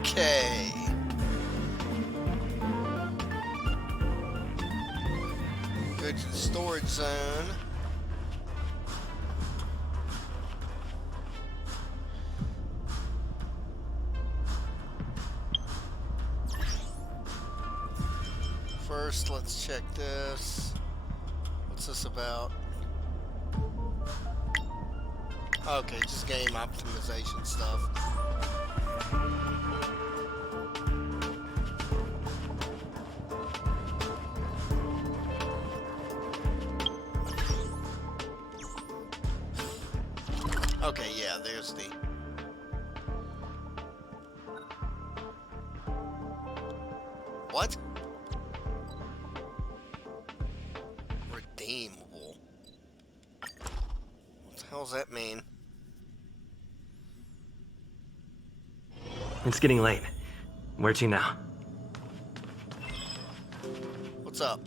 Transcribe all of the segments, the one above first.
Okay. Go to the storage zone. First, let's check this. What's this about? Okay, just game optimization stuff. Okay, yeah, there's the... What? Redeemable. What the hell does that mean? It's getting late. Where to now? What's up?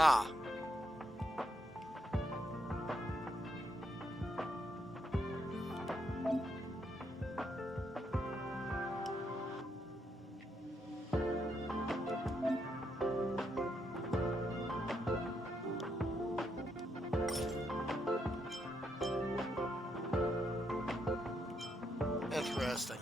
Ah. Interesting.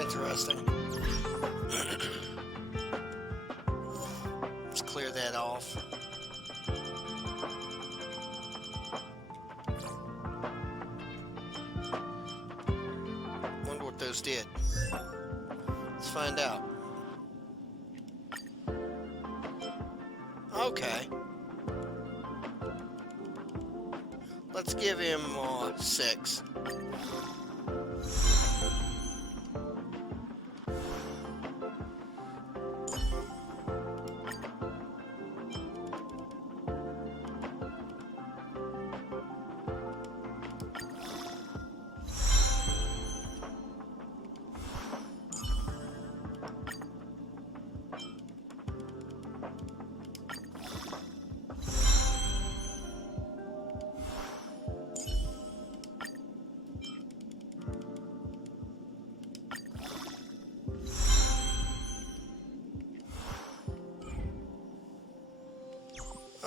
Interesting. Let's clear that off. Wonder what those did. Let's find out. Okay. Let's give him 6.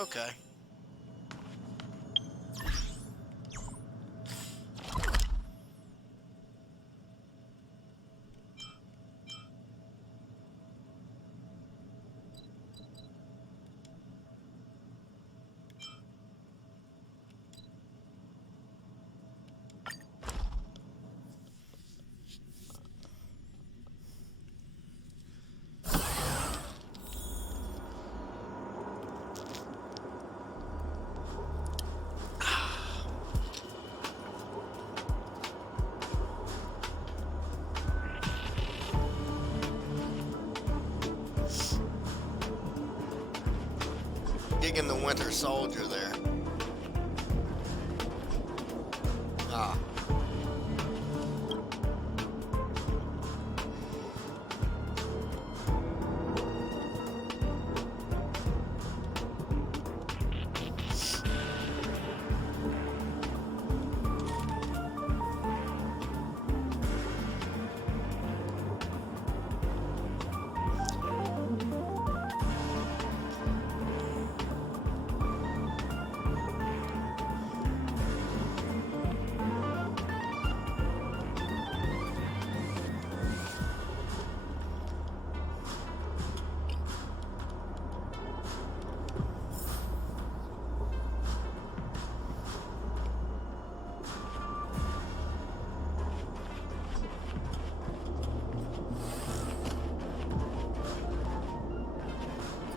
Okay. Digging the Winter Soldier there. Ah.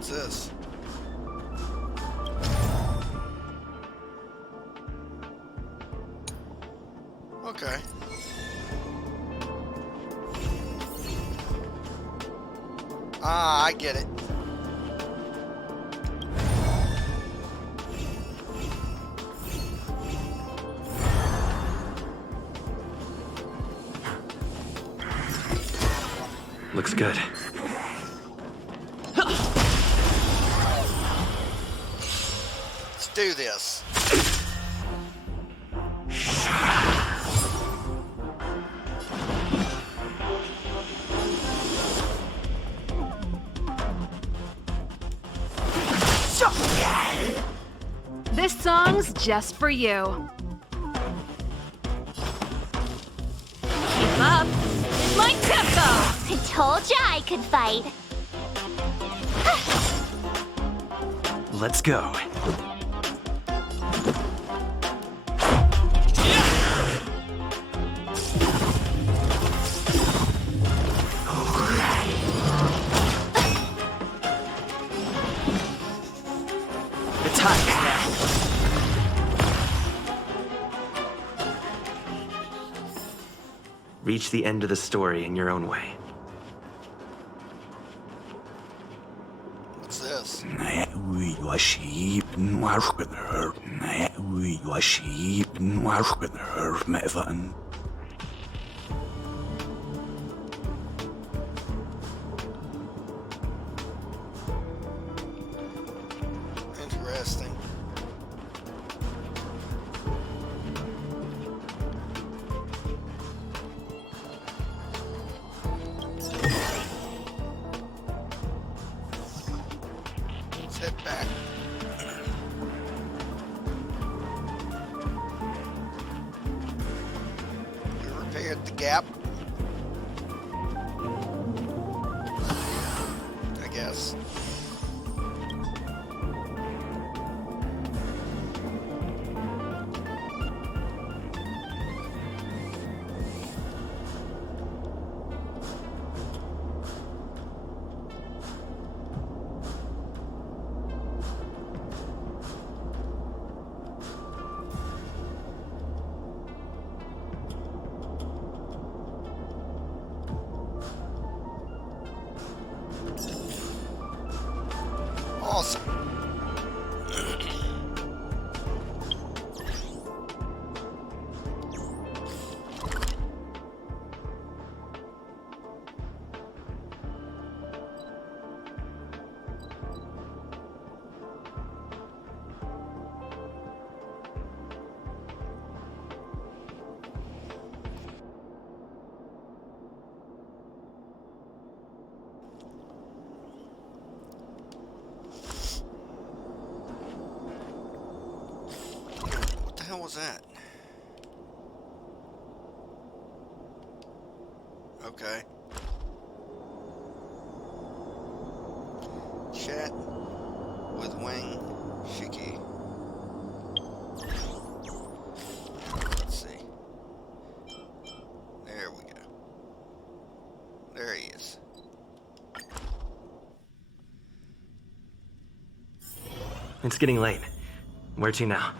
What's this? Okay. Ah, I get it. Looks good. Let's do this. This song's just for you. Keep up. My tempo! I told ya I could fight. Let's go. It's hot now. Reach the end of the story in your own way. What's this? Interesting. Let's head back. We repaired the gap. I guess. hell was that? Okay. Chat with Wang Shiki. Let's see. There we go. There he is. It's getting late. Where to now?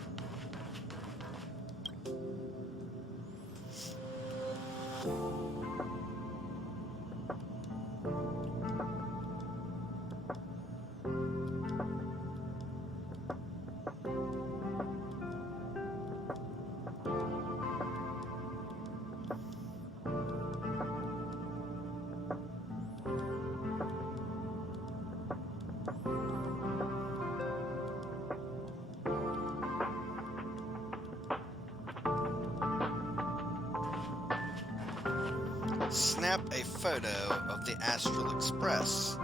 Snap a photo of the Astral Express.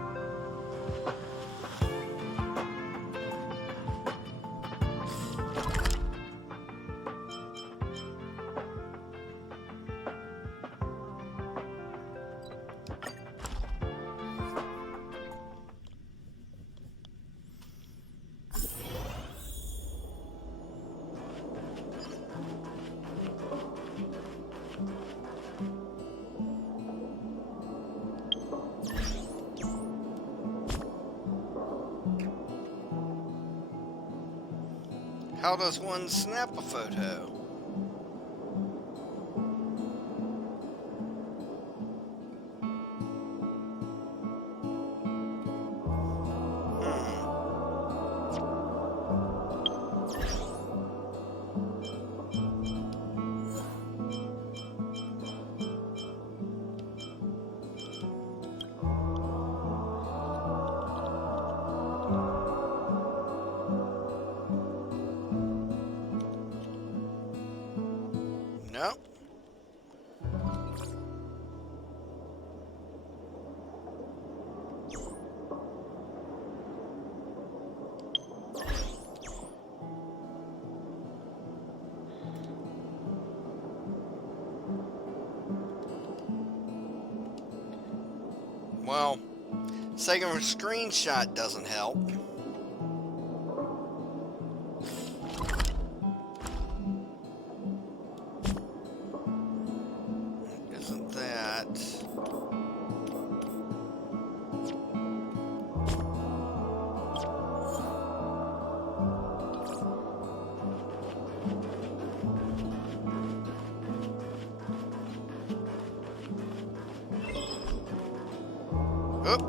How does one snap a photo? No. Well, taking a screenshot doesn't help. Isn't that... Oop.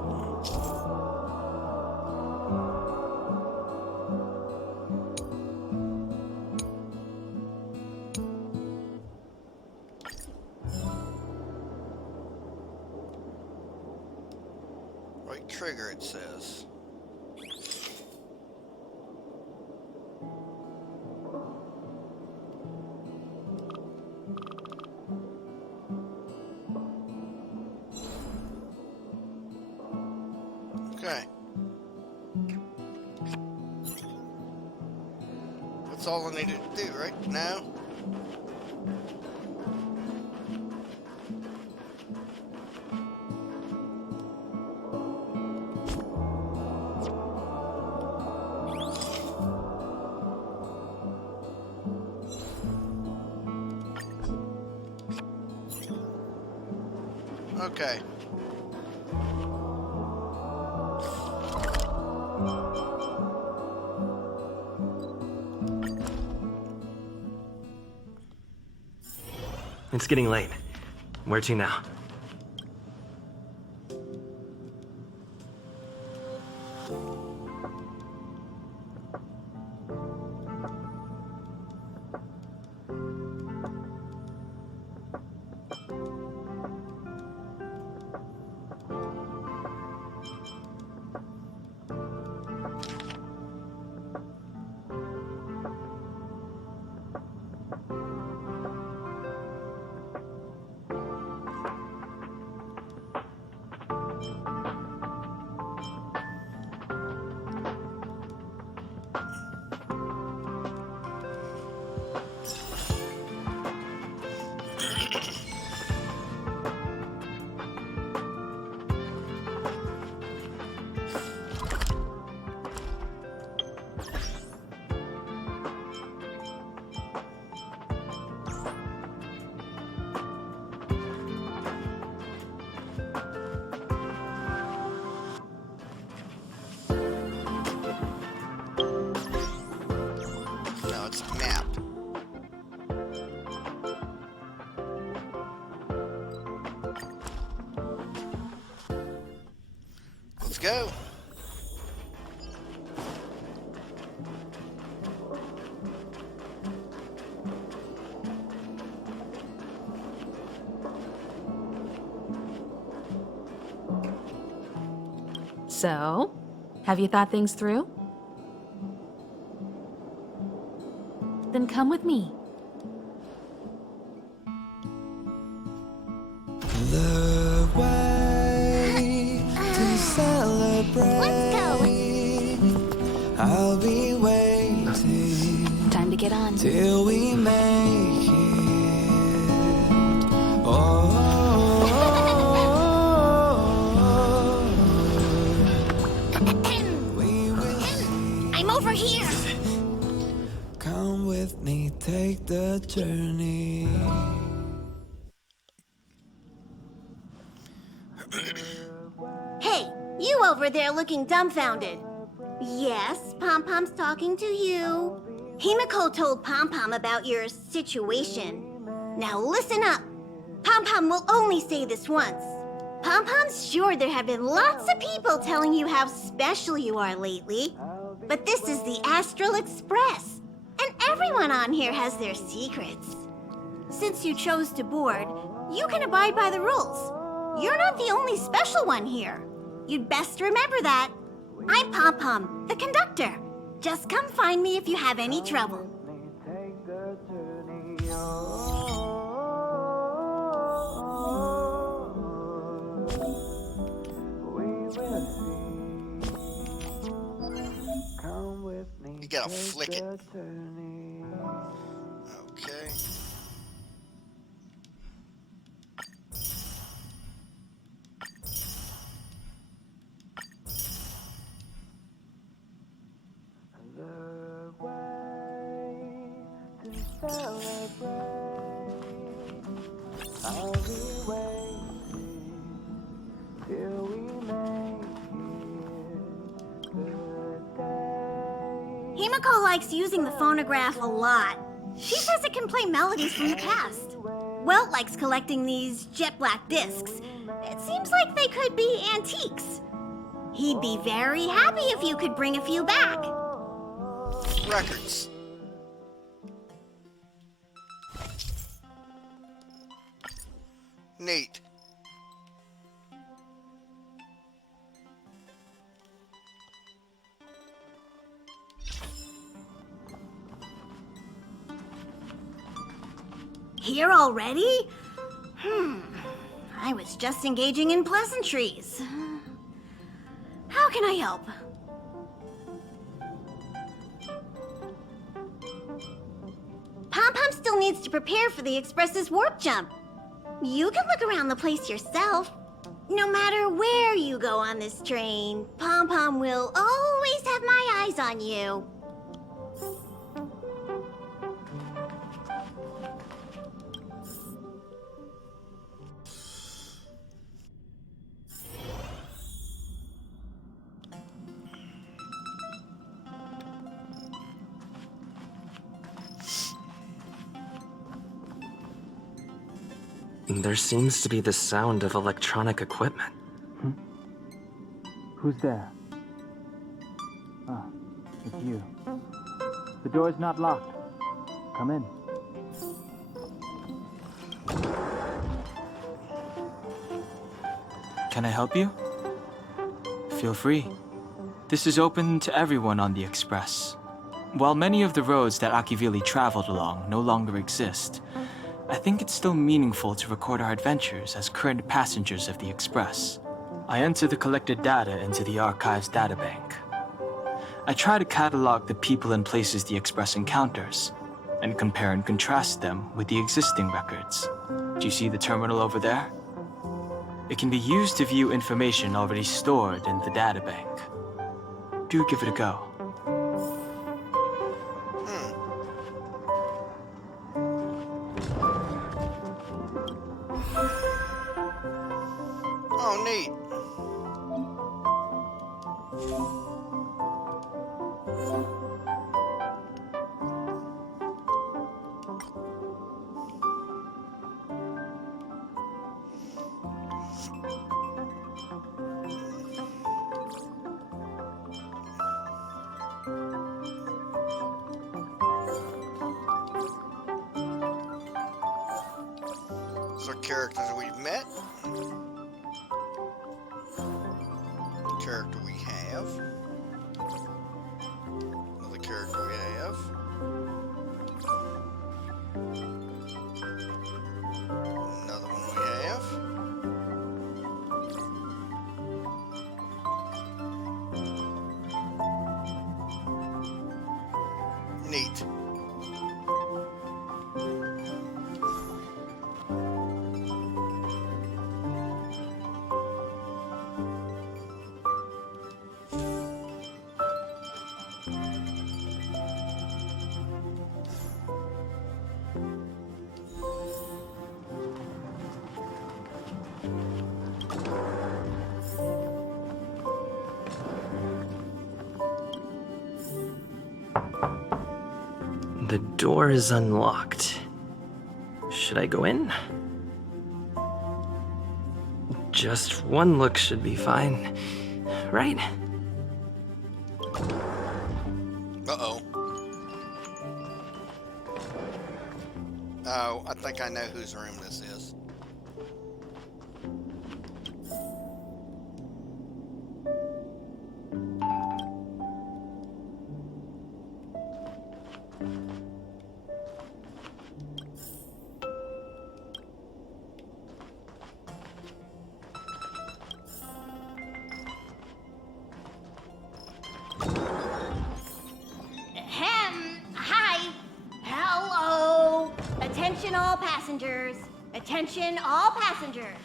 Right trigger, it says. Okay. That's all I needed to do, right? Now? Okay. It's getting late. Where to now? go. So, have you thought things through? Then come with me. The way to celebrate. Let's go. I'll be waiting Time to get on. till we make it. Oh, we will see. I'm over here. Come with me, take the journey. Hey, you over there looking dumbfounded. Yes, Pom Pom's talking to you. Himiko told Pom Pom about your situation. Now listen up. Pom Pom will only say this once. Pom Pom's sure there have been lots of people telling you how special you are lately. But this is the Astral Express, and everyone on here has their secrets. Since you chose to board, you can abide by the rules. You're not the only special one here. You'd best remember that. I'm Pom Pom, the conductor. Just come find me if you have any trouble. Take the journey. We will see. Come with me. You gotta take flick it. the journey. Okay. The way to celebrate. I'll be waiting till we make it. The day. Himiko likes using the phonograph a lot. She says it can play melodies from the past. Welt likes collecting these jet black discs. It seems like they could be antiques. He'd be very happy if you could bring a few back. Records. Neat. Here already? I was just engaging in pleasantries. How can I help? Pom Pom still needs to prepare for the Express's warp jump. You can look around the place yourself. No matter where you go on this train, Pom Pom will always have my eyes on you. There seems to be the sound of electronic equipment. Who's there? Ah, it's you. The door's not locked. Come in. Can I help you? Feel free. This is open to everyone on the Express. While many of the roads that Akivili traveled along no longer exist, I think it's still meaningful to record our adventures as current passengers of the Express. I enter the collected data into the Archive's databank. I try to catalog the people and places the Express encounters, and compare and contrast them with the existing records. Do you see the terminal over there? It can be used to view information already stored in the databank. Do give it a go. Oh, neat. Those are characters we've met. Character we have. Another character we have. Another one we have. Neat. The door is unlocked. Should I go in? Just one look should be fine, right? Uh-oh. Oh, I think I know whose room this is. Hi. Hello. Attention all passengers. Attention all passengers.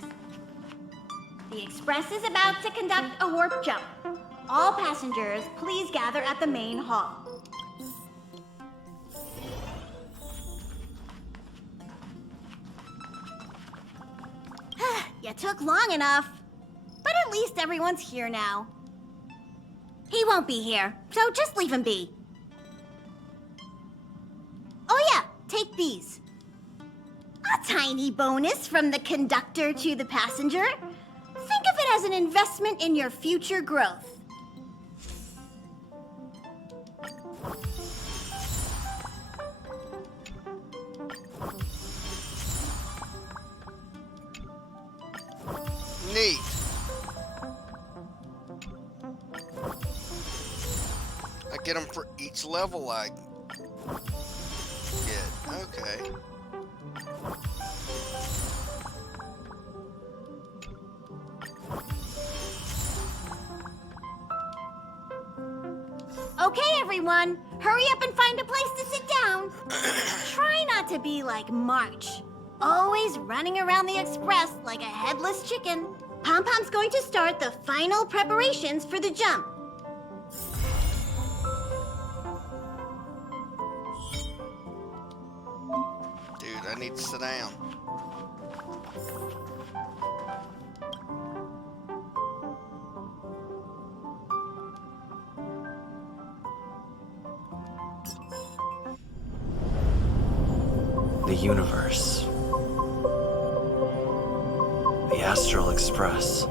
The Express is about to conduct a warp jump. All passengers, please gather at the main hall. You took long enough. But at least everyone's here now. He won't be here, so just leave him be. Oh yeah, take these. A tiny bonus from the conductor to the passenger. Think of it as an investment in your future growth. Neat. I get them for each level I get. Okay. Okay, everyone, hurry up and find a place to sit down. Try not to be like March, always running around the Express like a headless chicken. Pom-Pom's going to start the final preparations for the jump. Dude, I need to sit down. The universe. The Astral Express.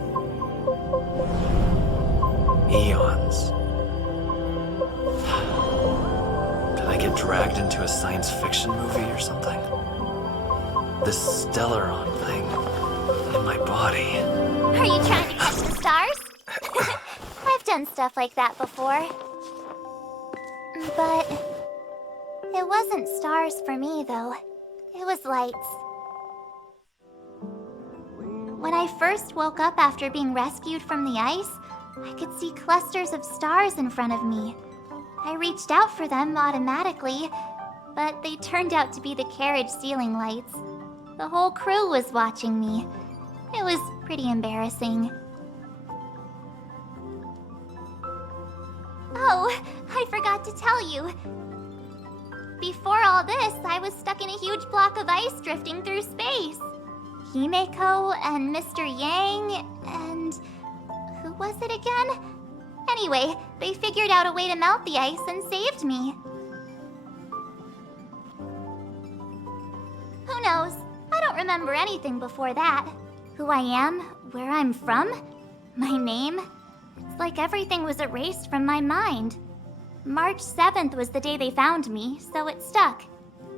Eons. Did I get dragged into a science fiction movie or something? This Stellaron thing in my body. Are you trying to catch the stars? I've done stuff like that before. But it wasn't stars for me, though. It was lights. When I first woke up after being rescued from the ice, I could see clusters of stars in front of me. I reached out for them automatically, but they turned out to be the carriage ceiling lights. The whole crew was watching me. It was pretty embarrassing. Oh, I forgot to tell you. Before all this, I was stuck in a huge block of ice drifting through space. Himeko and Mr. Yang and... who was it again? Anyway, they figured out a way to melt the ice and saved me. Who knows? I don't remember anything before that. Who I am, where I'm from, my name. It's like everything was erased from my mind. March 7th was the day they found me, so it stuck.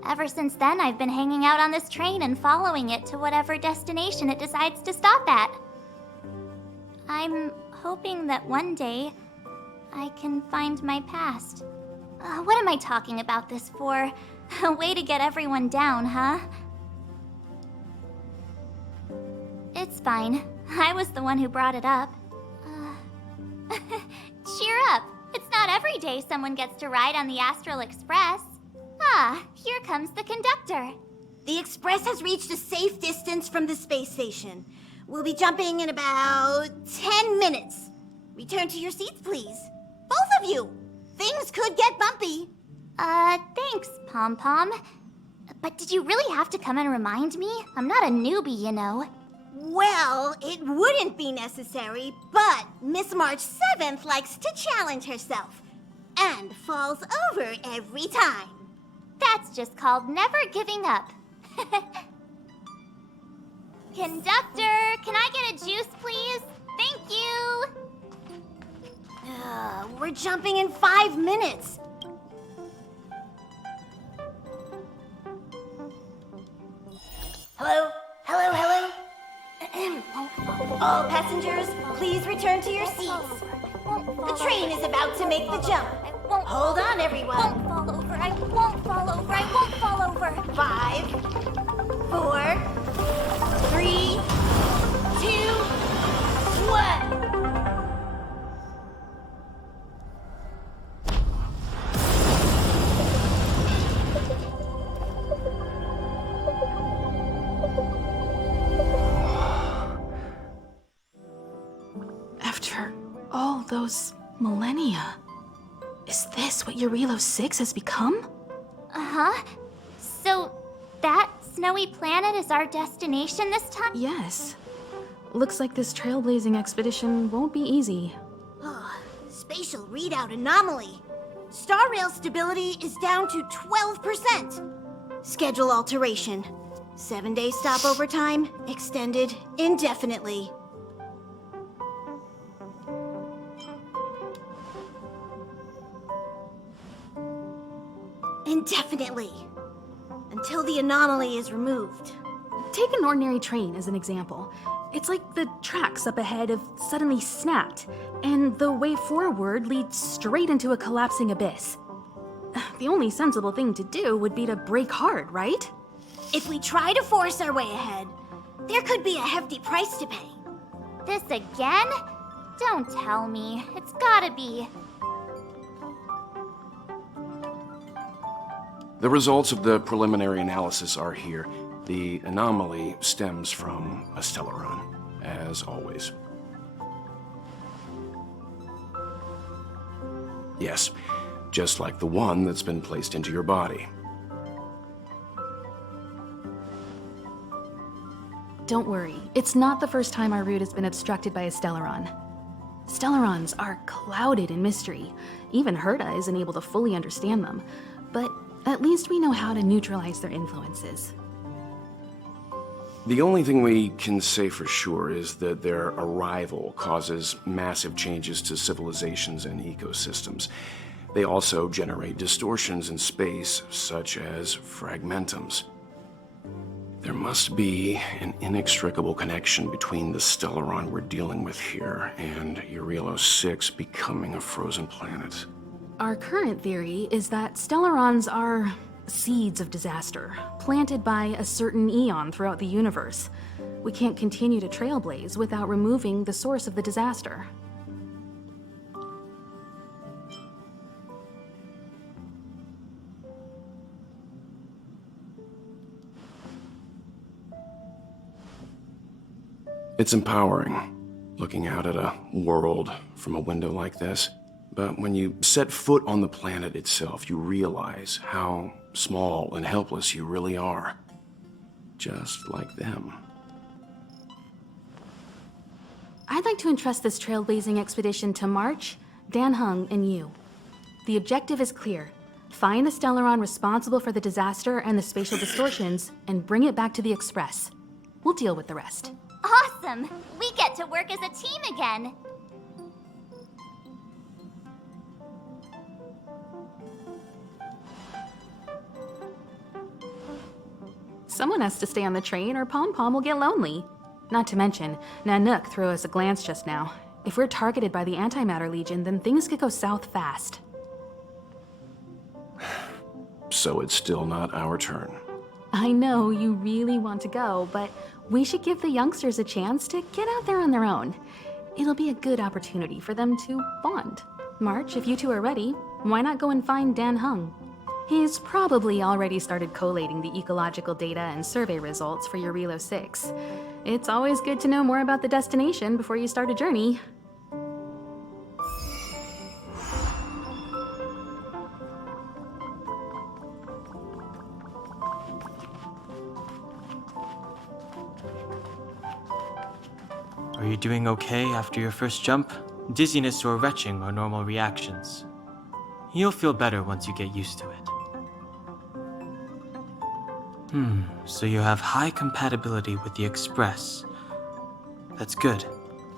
Ever since then, I've been hanging out on this train and following it to whatever destination it decides to stop at. I'm hoping that one day I can find my past. What am I talking about this for? A way to get everyone down, huh? It's fine. I was the one who brought it up. Cheer up. It's not every day someone gets to ride on the Astral Express. Ah, here comes the conductor. The Express has reached a safe distance from the space station. We'll be jumping in about 10 minutes. Return to your seats, please. Both of you! Things could get bumpy. Thanks, Pom Pom. But did you really have to come and remind me? I'm not a newbie, you know. Well, it wouldn't be necessary, but Miss March 7th likes to challenge herself. And falls over every time. That's just called never giving up. Conductor, can I get a juice, please? Thank you! We're jumping in 5 minutes. Hello? Hello, hello? All passengers, please return to your seats. The train is about to make the jump. Hold on, everyone. I won't fall over. I won't fall over. I won't fall over. 5, 4, 3, 2, 1. After all those millennia, is this what Eurilo 6 has become? Uh-huh. So, that snowy planet is our destination this time? Yes. Looks like this trailblazing expedition won't be easy. Spatial readout anomaly. Star rail stability is down to 12%. Schedule alteration. 7-day stopover time extended indefinitely. Indefinitely. Until the anomaly is removed. Take an ordinary train as an example. It's like the tracks up ahead have suddenly snapped, and the way forward leads straight into a collapsing abyss. The only sensible thing to do would be to brake hard, right? If we try to force our way ahead, there could be a hefty price to pay. This again? Don't tell me. It's gotta be. The results of the preliminary analysis are here. The anomaly stems from a stellaron, as always. Yes, just like the one that's been placed into your body. Don't worry, it's not the first time our route has been obstructed by a stellaron. Stellarons are clouded in mystery. Even Herta isn't able to fully understand them. But at least we know how to neutralize their influences. The only thing we can say for sure is that their arrival causes massive changes to civilizations and ecosystems. They also generate distortions in space, such as fragmentums. There must be an inextricable connection between the stellaron we're dealing with here and Eurilo 6 becoming a frozen planet. Our current theory is that stellarons are seeds of disaster, planted by a certain eon throughout the universe. We can't continue to trailblaze without removing the source of the disaster. It's empowering, looking out at a world from a window like this. But when you set foot on the planet itself, you realize how small and helpless you really are. Just like them. I'd like to entrust this trailblazing expedition to March, Dan Hung, and you. The objective is clear. Find the stellaron responsible for the disaster and the spatial distortions, and bring it back to the Express. We'll deal with the rest. Awesome! We get to work as a team again! Someone has to stay on the train or Pom Pom will get lonely. Not to mention, Nanook threw us a glance just now. If we're targeted by the Antimatter Legion, then things could go south fast. So it's still not our turn. I know you really want to go, but we should give the youngsters a chance to get out there on their own. It'll be a good opportunity for them to bond. March, if you two are ready, why not go and find Dan Hung? He's probably already started collating the ecological data and survey results for your Relo 6. It's always good to know more about the destination before you start a journey. Are you doing okay after your first jump? Dizziness or retching are normal reactions. You'll feel better once you get used to it. So you have high compatibility with the Express. That's good.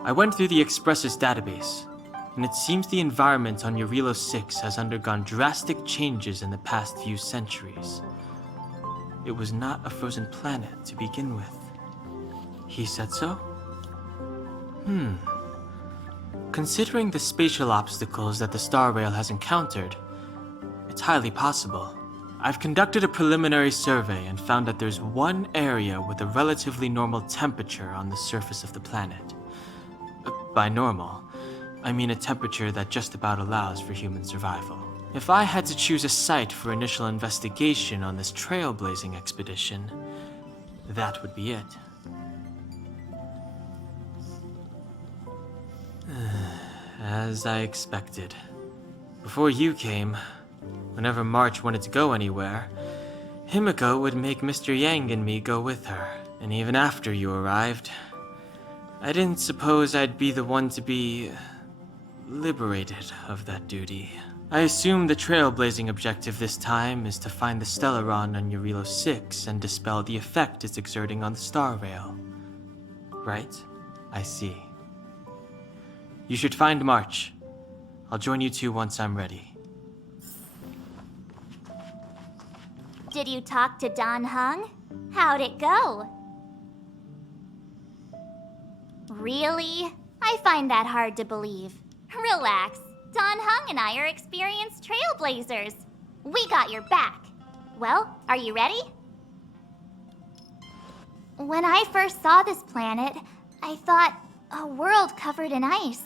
I went through the Express's database, and it seems the environment on Eurilo 6 has undergone drastic changes in the past few centuries. It was not a frozen planet to begin with. He said so? Considering the spatial obstacles that the Star Rail has encountered, it's highly possible. I've conducted a preliminary survey and found that there's one area with a relatively normal temperature on the surface of the planet. By normal, I mean a temperature that just about allows for human survival. If I had to choose a site for initial investigation on this trailblazing expedition, that would be it. As I expected. Before you came, whenever March wanted to go anywhere, Himiko would make Mr. Yang and me go with her. And even after you arrived, I didn't suppose I'd be the one to be liberated of that duty. I assume the trailblazing objective this time is to find the Stellaron on Eurilo 6 and dispel the effect it's exerting on the Star Rail. Right? I see. You should find March. I'll join you two once I'm ready. Did you talk to Dan Hung? How'd it go? Really? I find that hard to believe. Relax. Dan Hung and I are experienced trailblazers. We got your back. Well, are you ready? When I first saw this planet, I thought, a world covered in ice.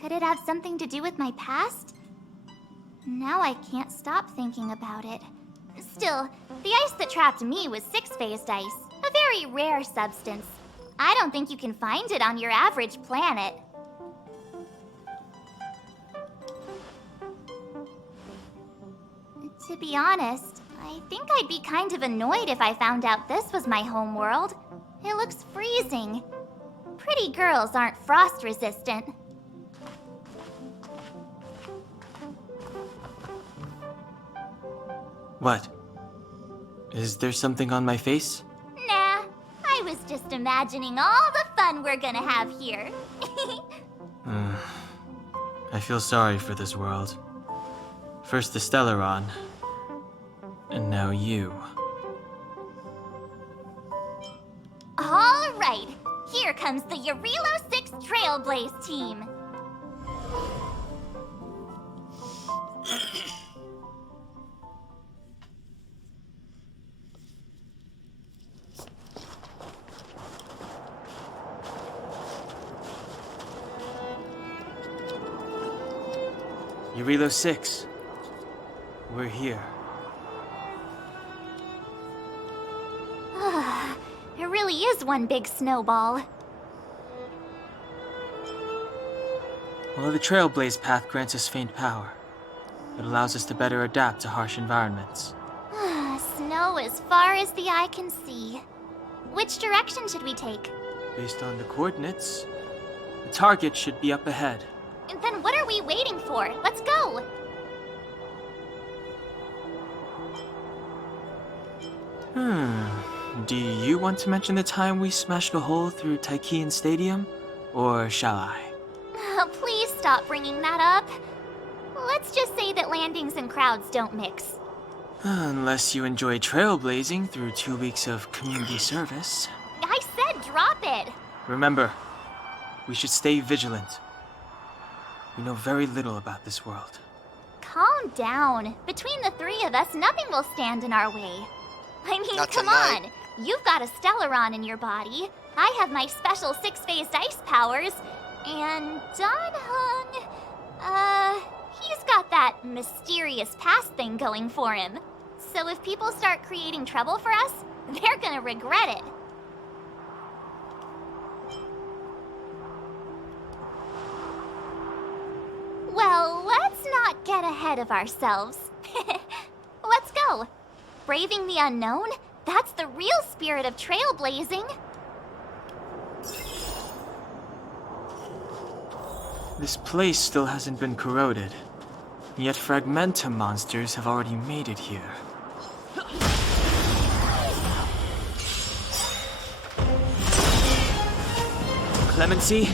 Could it have something to do with my past? Now I can't stop thinking about it. Still, the ice that trapped me was six-phased ice, a very rare substance. I don't think you can find it on your average planet. To be honest, I think I'd be kind of annoyed if I found out this was my home world. It looks freezing. Pretty girls aren't frost-resistant. What? Is there something on my face? Nah, I was just imagining all the fun we're gonna have here. I feel sorry for this world. First the Stellaron, and now you. All right, here comes the Eurilo 6 Trailblaze team. Eurilo 6. We're here. It really is one big snowball. Well, the Trailblaze path grants us faint power. It allows us to better adapt to harsh environments. Snow as far as the eye can see. Which direction should we take? Based on the coordinates, the target should be up ahead. Then what are we waiting for? Let's go! Do you want to mention the time we smashed a hole through Taikian Stadium? Or shall I? Please stop bringing that up. Let's just say that landings and crowds don't mix. Unless you enjoy trailblazing through 2 weeks of community service. I said drop it! Remember, we should stay vigilant. We know very little about this world. Calm down. Between the three of us, nothing will stand in our way. I mean, Not come tonight. on. You've got a Stellaron in your body. I have my special six-phased ice powers. And Dan Hung, he's got that mysterious past thing going for him. So if people start creating trouble for us, they're gonna regret it. Well, let's not get ahead of ourselves. Let's go. Braving the unknown? That's the real spirit of trailblazing. This place still hasn't been corroded, yet fragmentum monsters have already made it here. Clemency?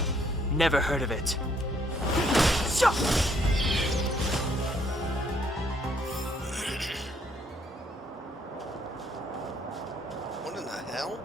Never heard of it. What in the hell?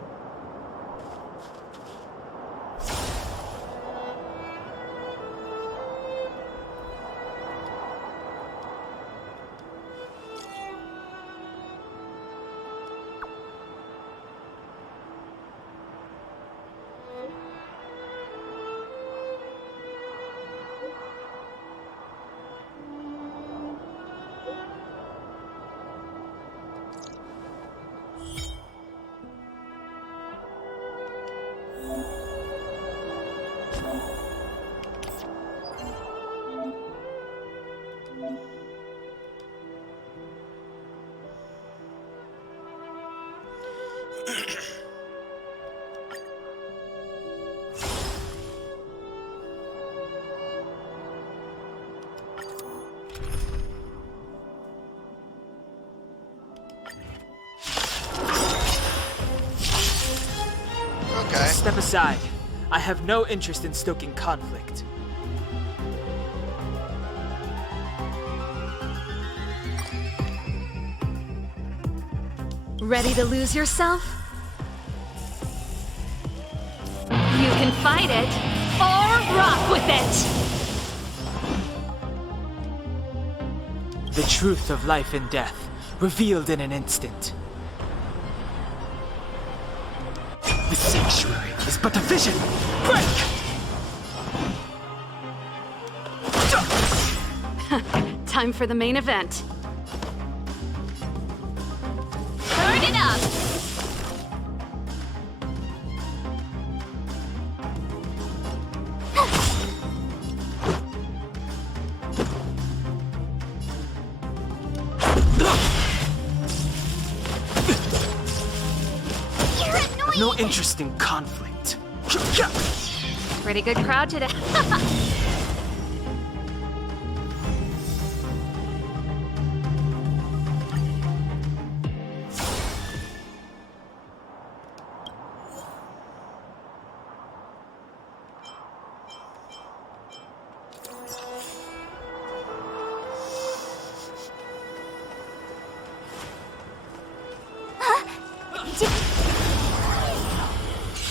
Okay. Step aside. I have no interest in stoking conflict. Ready to lose yourself? You can fight it, or rock with it! The truth of life and death, revealed in an instant. The sanctuary is but a vision! Break! Time for the main event. Turn it up! You're annoying! No interest in conflict. Pretty good crowd today.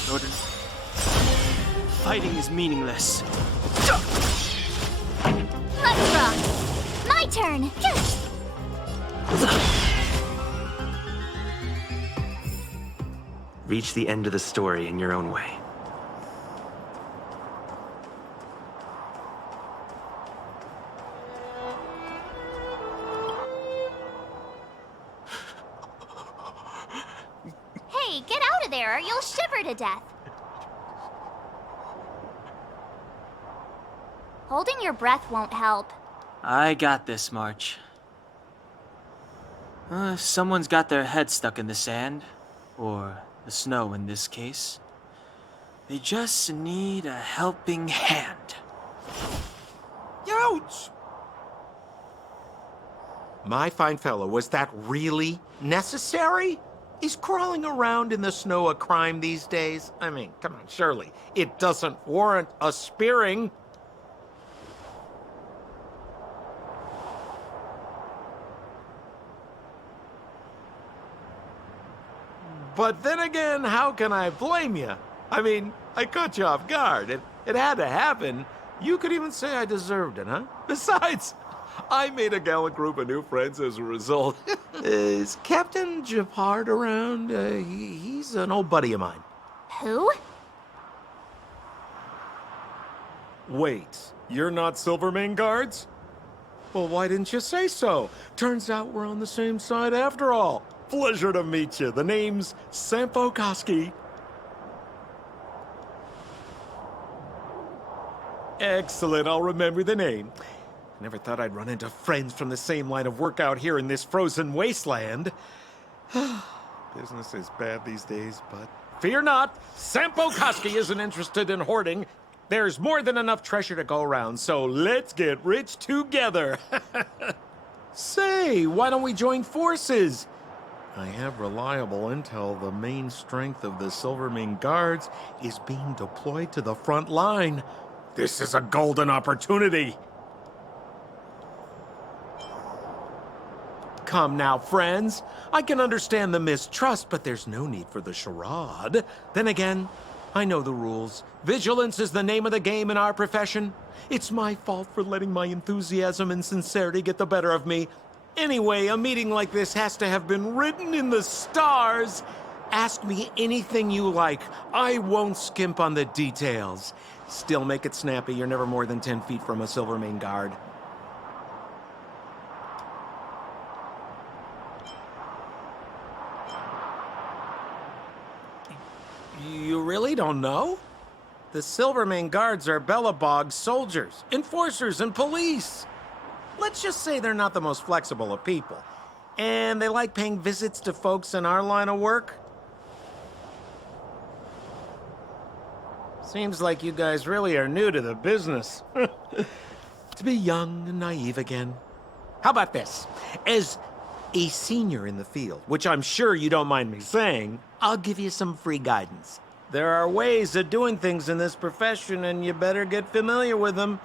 Jordan, fighting is meaningless. Let's rock! My turn! Reach the end of the story in your own way. Hey, get out of there or you'll shiver to death. Holding your breath won't help. I got this, March. If someone's got their head stuck in the sand, or the snow in this case, they just need a helping hand. Ouch! My fine fellow, was that really necessary? Is crawling around in the snow a crime these days? I mean, come on, surely. It doesn't warrant a spearing. But then again, how can I blame you? I mean, I caught you off guard. It had to happen. You could even say I deserved it, huh? Besides, I made a gallant group of new friends as a result. Is Captain Japard around? He's an old buddy of mine. Who? Wait, you're not Silvermane guards? Well, why didn't you say so? Turns out we're on the same side after all. Pleasure to meet you. The name's Sampo Koski. Excellent, I'll remember the name. Never thought I'd run into friends from the same line of work out here in this frozen wasteland. Business is bad these days, but fear not. Sampo Koski isn't interested in hoarding. There's more than enough treasure to go around, so let's get rich together. Say, why don't we join forces? I have reliable intel the main strength of the Silvermane guards is being deployed to the front line. This is a golden opportunity. Come now, friends. I can understand the mistrust, but there's no need for the charade. Then again, I know the rules. Vigilance is the name of the game in our profession. It's my fault for letting my enthusiasm and sincerity get the better of me. Anyway, a meeting like this has to have been written in the stars. Ask me anything you like. I won't skimp on the details. Still make it snappy. You're never more than 10 feet from a Silvermane guard. You really don't know? The Silvermane guards are Bellabog's soldiers, enforcers, and police. Let's just say they're not the most flexible of people. And they like paying visits to folks in our line of work. Seems like you guys really are new to the business. To be young and naive again. How about this? As a senior in the field, which I'm sure you don't mind me saying, I'll give you some free guidance. There are ways of doing things in this profession, and you better get familiar with them.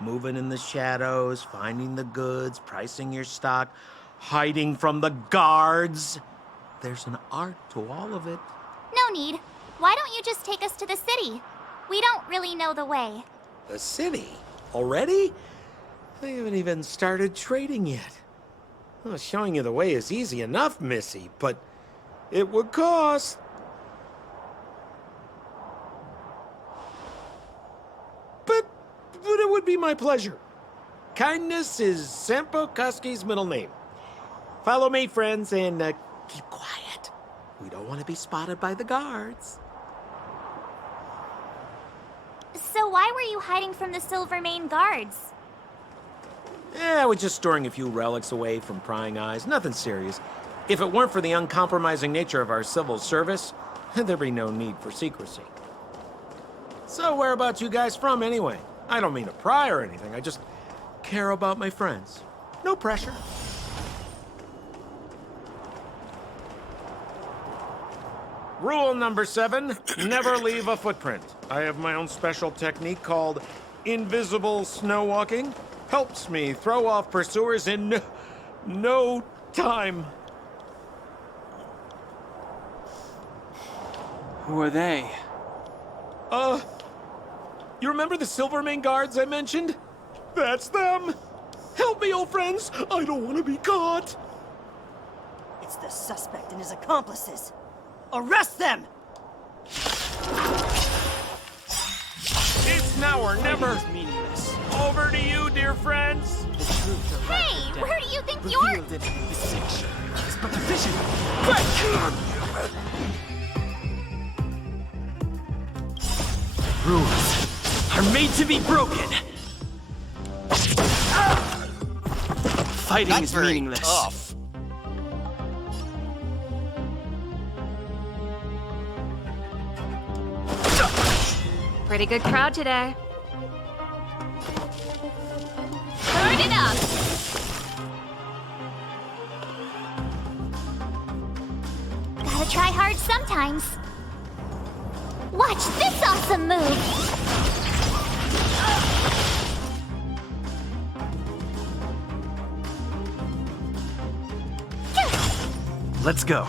Moving in the shadows, finding the goods, pricing your stock, hiding from the guards. There's an art to all of it. No need. Why don't you just take us to the city? We don't really know the way. The city? Already? They haven't even started trading yet. Well, showing you the way is easy enough, Missy, but it would cost. But it would be my pleasure. Kindness is Sampo Koski's middle name. Follow me, friends, and keep quiet. We don't want to be spotted by the guards. So why were you hiding from the Silvermane guards? I was just storing a few relics away from prying eyes. Nothing serious. If it weren't for the uncompromising nature of our civil service, there'd be no need for secrecy. So whereabouts you guys from, anyway? I don't mean to pry or anything. I just care about my friends. No pressure. Rule number 7, never leave a footprint. I have my own special technique called invisible snow walking. Helps me throw off pursuers in no time. Who are they? You remember the Silvermane guards I mentioned? That's them. Help me, old friends. I don't want to be caught. It's the suspect and his accomplices. Arrest them! It's now or never. Meaningless. Over to you, dear friends. Hey, where do you think you're... It's but a vision. Rules are made to be broken. Fighting Not is very meaningless. tough. Pretty good crowd today. Turn it up! Gotta try hard sometimes. Watch this awesome move! Let's go.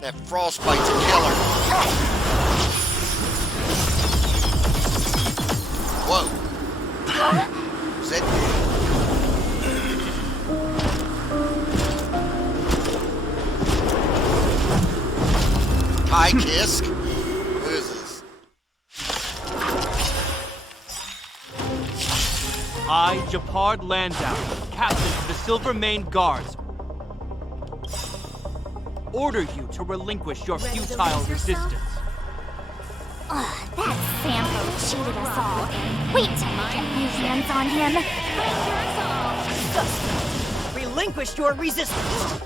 That frostbite's a killer. Whoa. Is that... Hi, Kisk. Who is this? I, Japard Landau, captain of the Silver Mane Guards, order you to relinquish your futile resistance. Ugh, that Sampo cheated us all. Wait till I get my hands on him. Relinquish your resistance.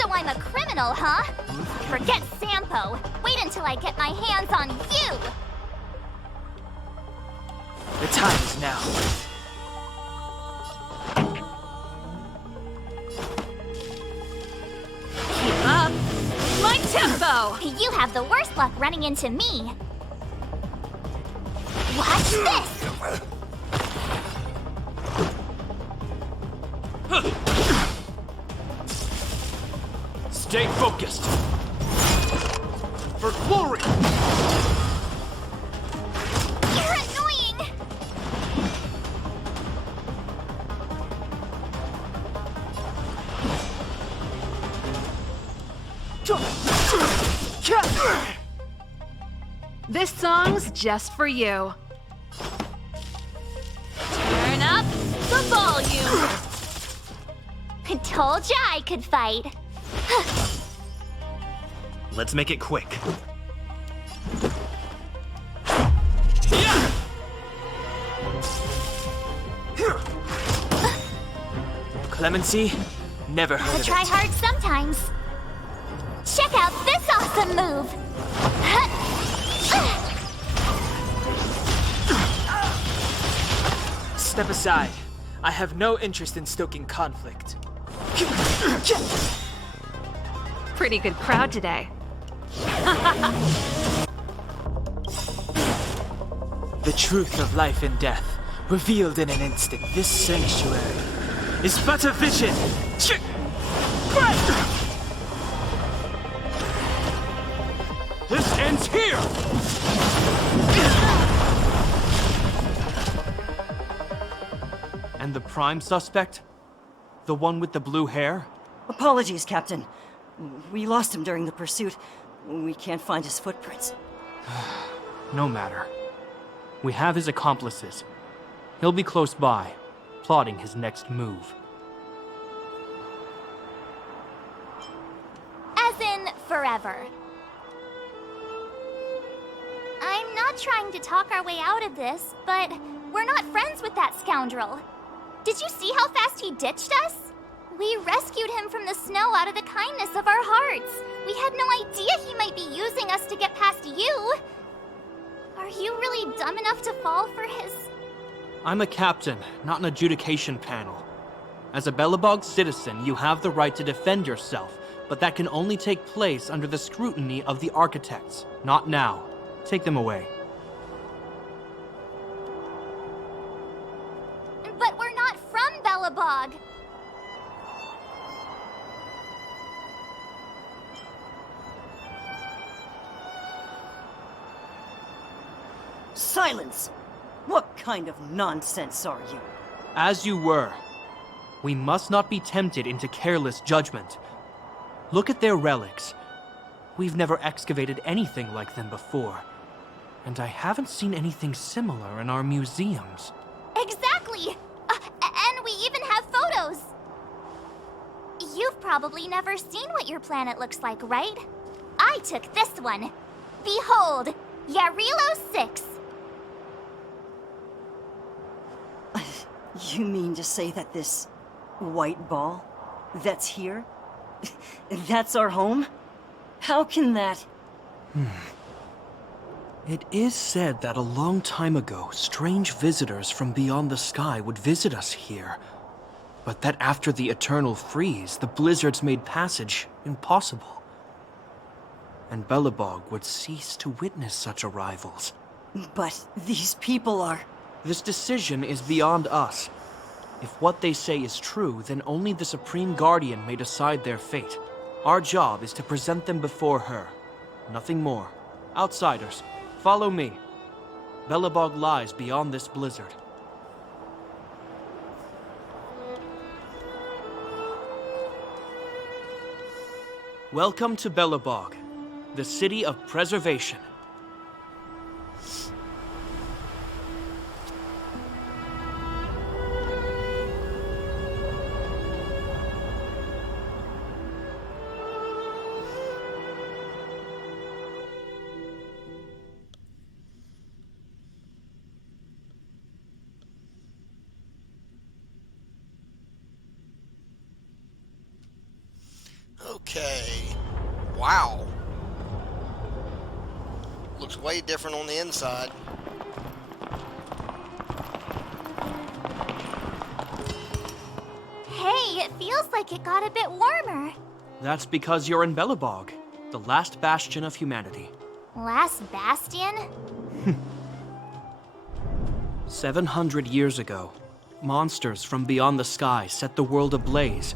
So I'm a criminal, huh? Forget Sampo. Wait until I get my hands on you. The time is now. Keep up. My tempo! You have the worst luck running into me. Watch this! Stay focused. For glory! You're annoying! This song's just for you. Turn up the volume. Told ya I could fight. Let's make it quick. Clemency? Never heard I of try it. hard sometimes. Check out this awesome move! Step aside. I have no interest in stoking conflict. Pretty good crowd today. The truth of life and death, revealed in an instant. This sanctuary is but a vision. This ends here! And the prime suspect? The one with the blue hair? Apologies, Captain. We lost him during the pursuit. We can't find his footprints. No matter. We have his accomplices. He'll be close by, plotting his next move. As in, forever. I'm not trying to talk our way out of this, but we're not friends with that scoundrel. Did you see how fast he ditched us? We rescued him from the snow out of the kindness of our hearts. We had no idea he might be using us to get past you. Are you really dumb enough to fall for his... I'm a captain, not an adjudication panel. As a Belobog citizen, you have the right to defend yourself, but that can only take place under the scrutiny of the architects, not now. Take them away. But we're not from Belobog. Silence! What kind of nonsense are you? As you were. We must not be tempted into careless judgment. Look at their relics. We've never excavated anything like them before. And I haven't seen anything similar in our museums. Exactly! And we even have photos! You've probably never seen what your planet looks like, right? I took this one. Behold, Yarilo 6. You mean to say that this white ball that's here, that's our home? How can that... It is said that a long time ago, strange visitors from beyond the sky would visit us here. But that after the eternal freeze, the blizzards made passage impossible. And Belobog would cease to witness such arrivals. But these people are... This decision is beyond us. If what they say is true, then only the Supreme Guardian may decide their fate. Our job is to present them before her. Nothing more. Outsiders, follow me. Belobog lies beyond this blizzard. Welcome to Belobog, the city of preservation. Okay. Wow. Looks way different on the inside. Hey, it feels like it got a bit warmer. That's because you're in Belobog, the last bastion of humanity. Last bastion? 700 years ago, monsters from beyond the sky set the world ablaze.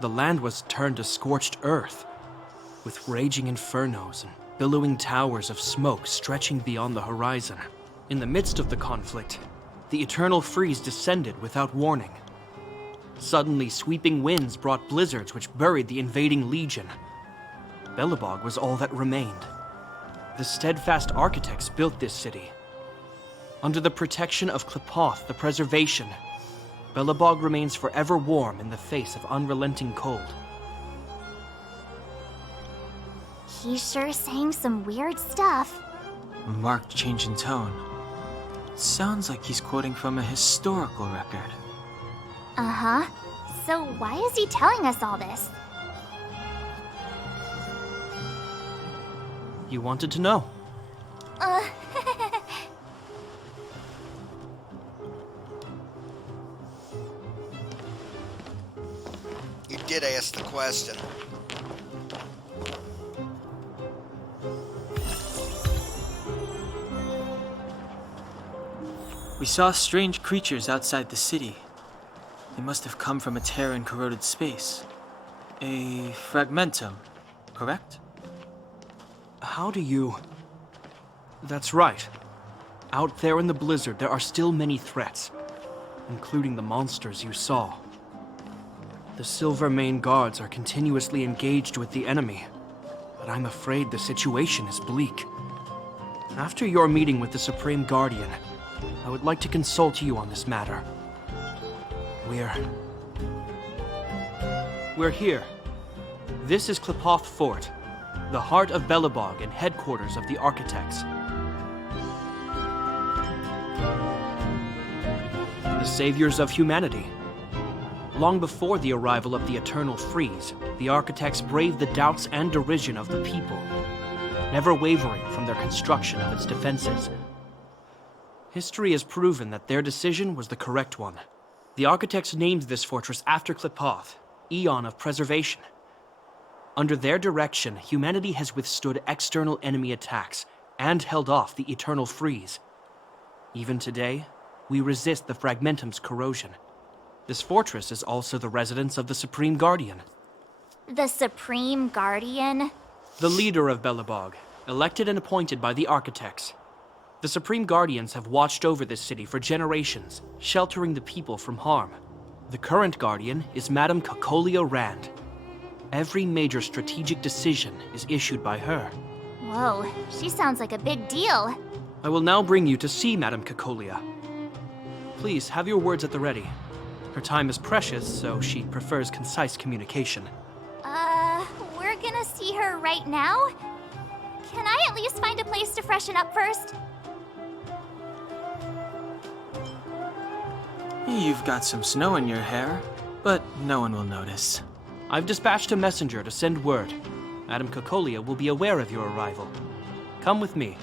The land was turned to scorched earth, with raging infernos and billowing towers of smoke stretching beyond the horizon. In the midst of the conflict, the eternal freeze descended without warning. Suddenly, sweeping winds brought blizzards which buried the invading legion. Belobog was all that remained. The steadfast architects built this city. Under the protection of Klepoth, the preservation, Belobog remains forever warm in the face of unrelenting cold. He's sure saying some weird stuff. A marked change in tone. Sounds like he's quoting from a historical record. Uh-huh. So why is he telling us all this? You wanted to know. You did ask the question. We saw strange creatures outside the city. They must have come from a tear in corroded space. A fragmentum, correct? How do you... That's right. Out there in the blizzard, there are still many threats, including the monsters you saw. The Silvermane guards are continuously engaged with the enemy, but I'm afraid the situation is bleak. After your meeting with the Supreme Guardian, I would like to consult you on this matter. We're here. This is Klepoth Fort, the heart of Belobog and headquarters of the architects. The saviors of humanity. Long before the arrival of the Eternal Freeze, the architects braved the doubts and derision of the people, never wavering from their construction of its defenses. History has proven that their decision was the correct one. The architects named this fortress after Klepoth, Eon of Preservation. Under their direction, humanity has withstood external enemy attacks and held off the Eternal Freeze. Even today, we resist the Fragmentum's corrosion. This fortress is also the residence of the Supreme Guardian. The Supreme Guardian? The leader of Belobog, elected and appointed by the architects. The Supreme Guardians have watched over this city for generations, sheltering the people from harm. The current Guardian is Madame Cocolia Rand. Every major strategic decision is issued by her. Whoa, she sounds like a big deal. I will now bring you to see Madame Cocolia. Please, have your words at the ready. Her time is precious, so she prefers concise communication. We're gonna see her right now? Can I at least find a place to freshen up first? You've got some snow in your hair, but no one will notice. I've dispatched a messenger to send word. Madame Cocolia will be aware of your arrival. Come with me.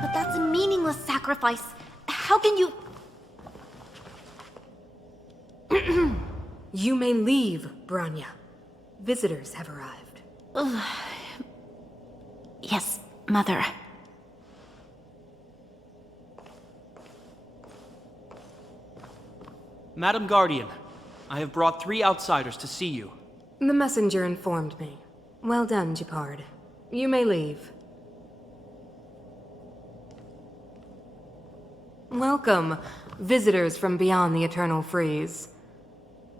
But that's a meaningless sacrifice. How can you... You may leave, Branya. Visitors have arrived. Yes, Mother. Madam Guardian, I have brought 3 outsiders to see you. The messenger informed me. Well done, Gepard. You may leave. Welcome, visitors from beyond the Eternal Freeze.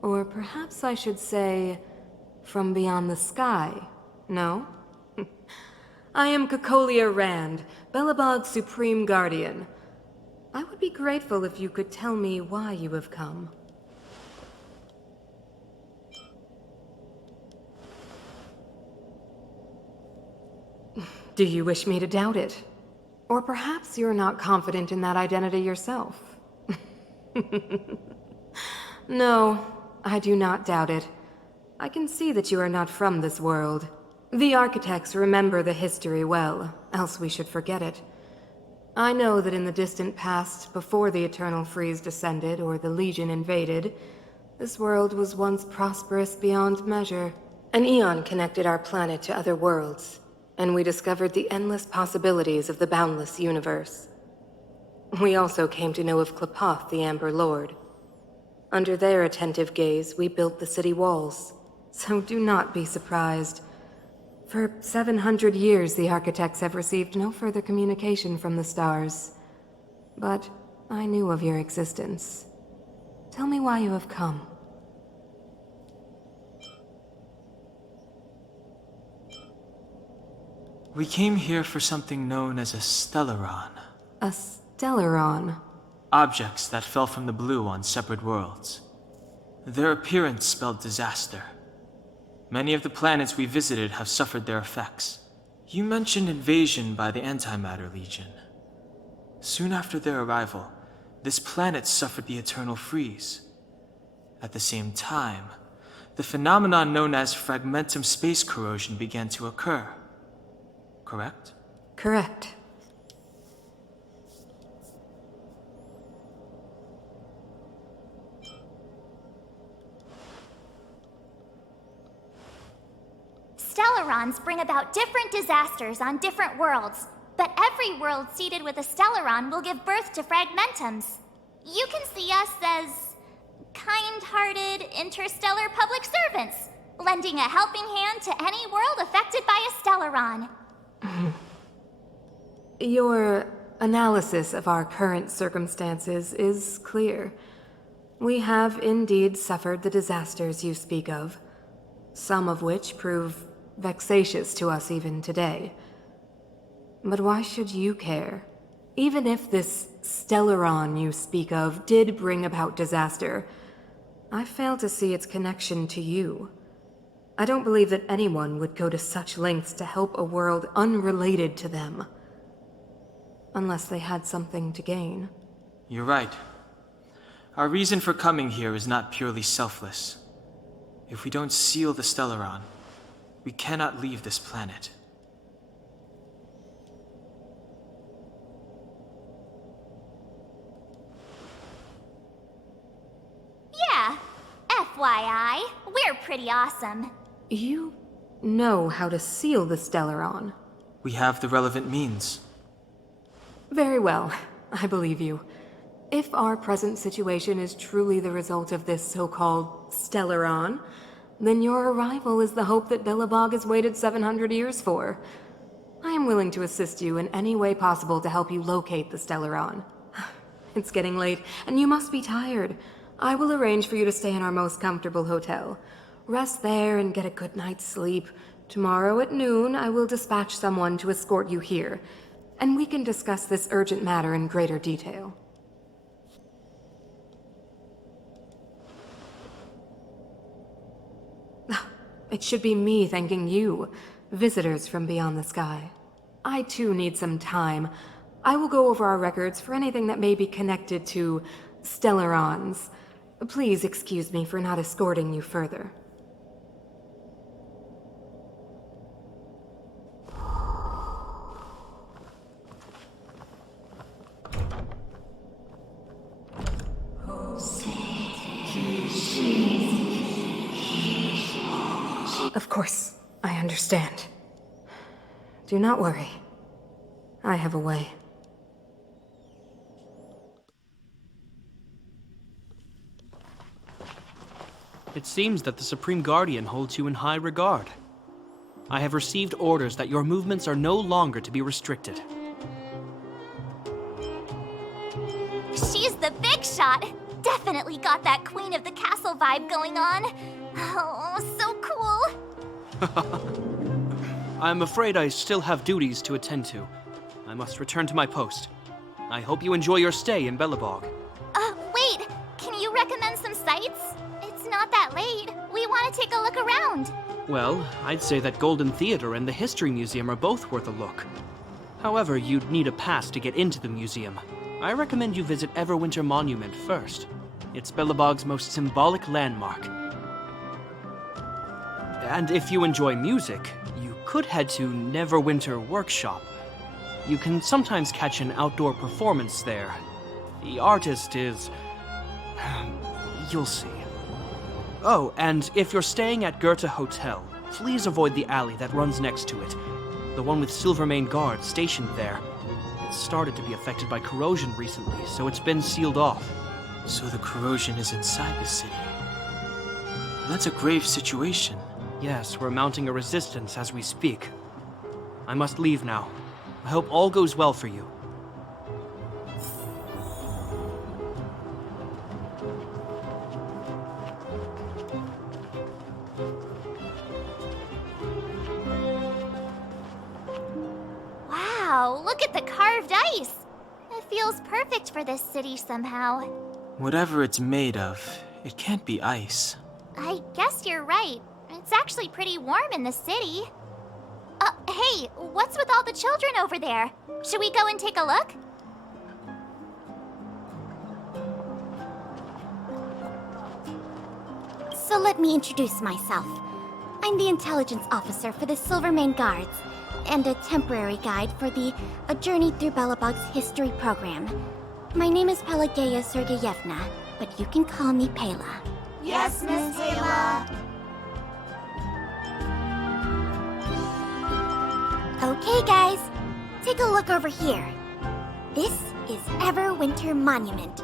Or perhaps I should say, from beyond the sky, no? I am Cocolia Rand, Belobog's Supreme Guardian. I would be grateful if you could tell me why you have come. Do you wish me to doubt it? Or perhaps you're not confident in that identity yourself? No, I do not doubt it. I can see that you are not from this world. The architects remember the history well, else we should forget it. I know that in the distant past, before the Eternal Freeze descended or the Legion invaded, this world was once prosperous beyond measure. An eon connected our planet to other worlds, and we discovered the endless possibilities of the boundless universe. We also came to know of Klapoth, the Amber Lord. Under their attentive gaze, we built the city walls, so do not be surprised. For 700 years, the architects have received no further communication from the stars. But I knew of your existence. Tell me why you have come. We came here for something known as a stellaron. A stellaron? Objects that fell from the blue on separate worlds. Their appearance spelled disaster. Many of the planets we visited have suffered their effects. You mentioned invasion by the Antimatter Legion. Soon after their arrival, this planet suffered the Eternal Freeze. At the same time, the phenomenon known as fragmentum space corrosion began to occur. Correct? Correct. Stellarons bring about different disasters on different worlds, but every world seeded with a stellaron will give birth to fragmentums. You can see us as kind-hearted interstellar public servants, lending a helping hand to any world affected by a stellaron. Your analysis of our current circumstances is clear. We have indeed suffered the disasters you speak of, some of which prove vexatious to us even today. But why should you care? Even if this stellaron you speak of did bring about disaster, I fail to see its connection to you. I don't believe that anyone would go to such lengths to help a world unrelated to them. Unless they had something to gain. You're right. Our reason for coming here is not purely selfless. If we don't seal the stellaron, we cannot leave this planet. Yeah, FYI, we're pretty awesome. You know how to seal the stellaron. We have the relevant means. Very well, I believe you. If our present situation is truly the result of this so-called stellaron, then your arrival is the hope that Belobog has waited 700 years for. I am willing to assist you in any way possible to help you locate the stellaron. It's getting late, and you must be tired. I will arrange for you to stay in our most comfortable hotel. Rest there and get a good night's sleep. Tomorrow at noon, I will dispatch someone to escort you here, and we can discuss this urgent matter in greater detail. It should be me thanking you, visitors from beyond the sky. I too need some time. I will go over our records for anything that may be connected to stellarons. Please excuse me for not escorting you further. Of course, I understand. Do not worry. I have a way. It seems that the Supreme Guardian holds you in high regard. I have received orders that your movements are no longer to be restricted. She's the big shot! Definitely got that Queen of the Castle vibe going on. Oh, so cool! I'm afraid I still have duties to attend to. I must return to my post. I hope you enjoy your stay in Belobog. Wait! Can you recommend some sites? It's not that late. We want to take a look around. Well, I'd say that Golden Theater and the History Museum are both worth a look. However, you'd need a pass to get into the museum. I recommend you visit Everwinter Monument first. It's Belobog's most symbolic landmark. And if you enjoy music, you could head to Neverwinter Workshop. You can sometimes catch an outdoor performance there. The artist is... you'll see. Oh, and if you're staying at Goethe Hotel, please avoid the alley that runs next to it. The one with Silvermane guards stationed there. It started to be affected by corrosion recently, so it's been sealed off. So the corrosion is inside the city. That's a grave situation. Yes, we're mounting a resistance as we speak. I must leave now. I hope all goes well for you. Wow, look at the carved ice! It feels perfect for this city somehow. Whatever it's made of, it can't be ice. I guess you're right. It's actually pretty warm in the city. Hey, what's with all the children over there? Should we go and take a look? So let me introduce myself. I'm the intelligence officer for the Silvermane Guards, and a temporary guide for the A Journey Through Belobog's history program. My name is Pelageya Sergeyevna, but you can call me Pela. Yes, Miss Taylor. Okay, guys, take a look over here. This is Everwinter Monument.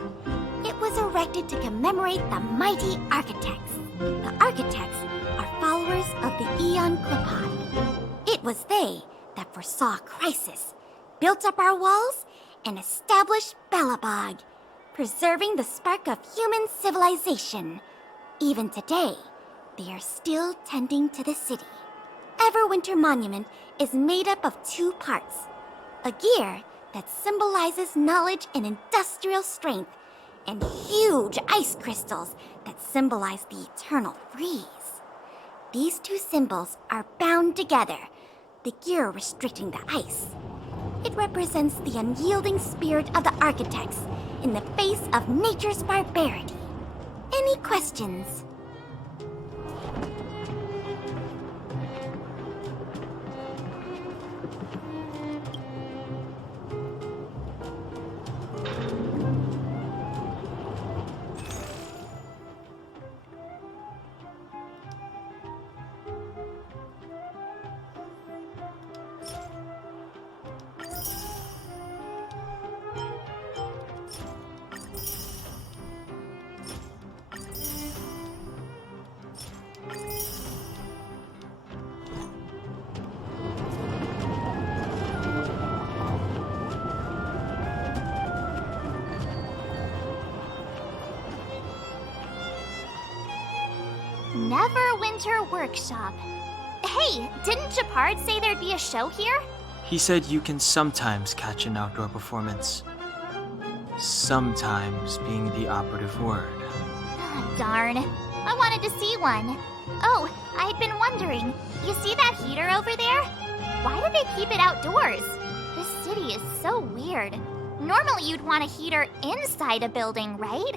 It was erected to commemorate the mighty architects. The architects are followers of the Aeon Krippan. It was they that foresaw crisis, built up our walls, and established Belobog, preserving the spark of human civilization. Even today, they are still tending to the city. Everwinter Monument is made up of two parts. A gear that symbolizes knowledge and industrial strength, and huge ice crystals that symbolize the eternal freeze. These two symbols are bound together, the gear restricting the ice. It represents the unyielding spirit of the architects in the face of nature's barbarity. Any questions? Neverwinter Workshop. Hey, didn't Japard say there'd be a show here? He said you can sometimes catch an outdoor performance. Sometimes being the operative word. Darn. I wanted to see one. Oh, I'd been wondering. You see that heater over there? Why do they keep it outdoors? This city is so weird. Normally you'd want a heater inside a building, right?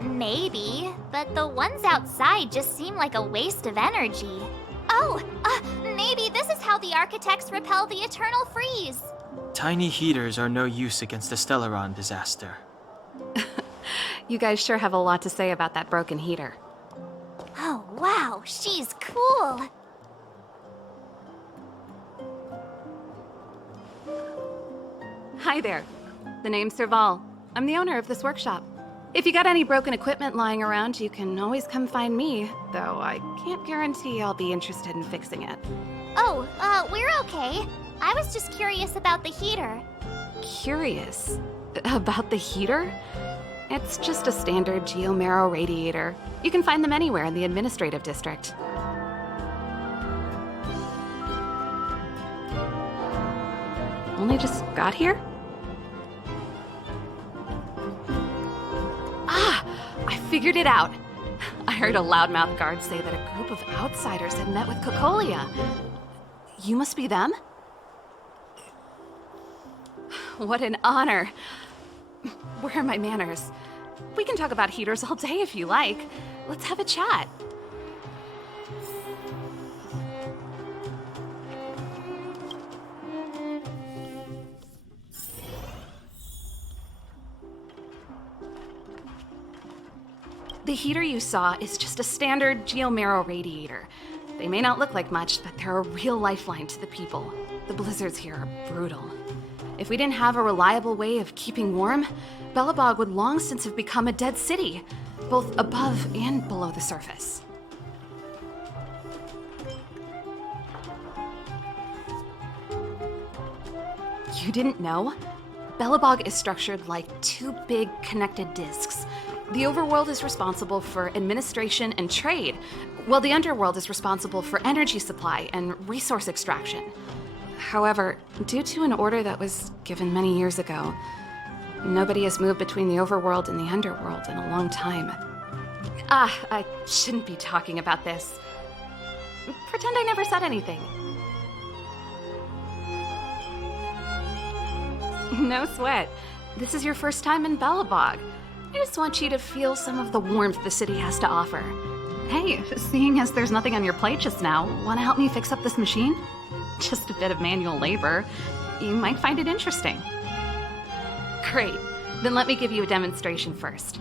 Maybe, but the ones outside just seem like a waste of energy. Oh, maybe this is how the architects repel the eternal freeze. Tiny heaters are no use against the Stellaron disaster. You guys sure have a lot to say about that broken heater. Oh, wow, she's cool. Hi there. The name's Serval. I'm the owner of this workshop. If you got any broken equipment lying around, you can always come find me, though I can't guarantee I'll be interested in fixing it. Oh, we're okay. I was just curious about the heater. Curious? About the heater? It's just a standard geomarrow radiator. You can find them anywhere in the administrative district. Only just got here? Ah! I figured it out! I heard a loudmouth guard say that a group of outsiders had met with Cocolia. You must be them? What an honor. Where are my manners? We can talk about heaters all day if you like. Let's have a chat. The heater you saw is just a standard geomarrow radiator. They may not look like much, but they're a real lifeline to the people. The blizzards here are brutal. If we didn't have a reliable way of keeping warm, Belobog would long since have become a dead city, both above and below the surface. You didn't know? Belobog is structured like two big connected disks. The overworld is responsible for administration and trade, while the underworld is responsible for energy supply and resource extraction. However, due to an order that was given many years ago, nobody has moved between the overworld and the underworld in a long time. I shouldn't be talking about this. Pretend I never said anything. No sweat. This is your first time in Belobog. I just want you to feel some of the warmth the city has to offer. Hey, seeing as there's nothing on your plate just now, want to help me fix up this machine? Just a bit of manual labor. You might find it interesting. Great. Then let me give you a demonstration first.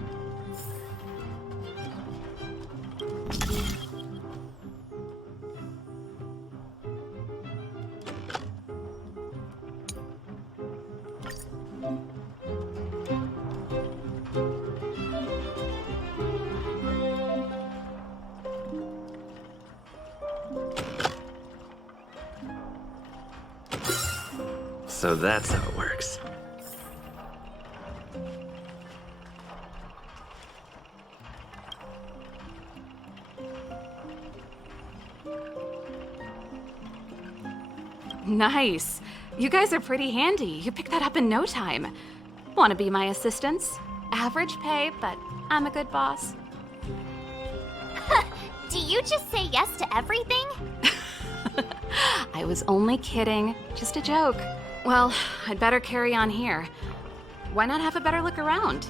So that's how it works. Nice. You guys are pretty handy. You picked that up in no time. Want to be my assistants? Average pay, but I'm a good boss. Do you just say yes to everything? I was only kidding. Just a joke. Well, I'd better carry on here. Why not have a better look around?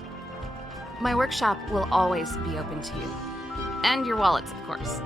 My workshop will always be open to you. And your wallets, of course.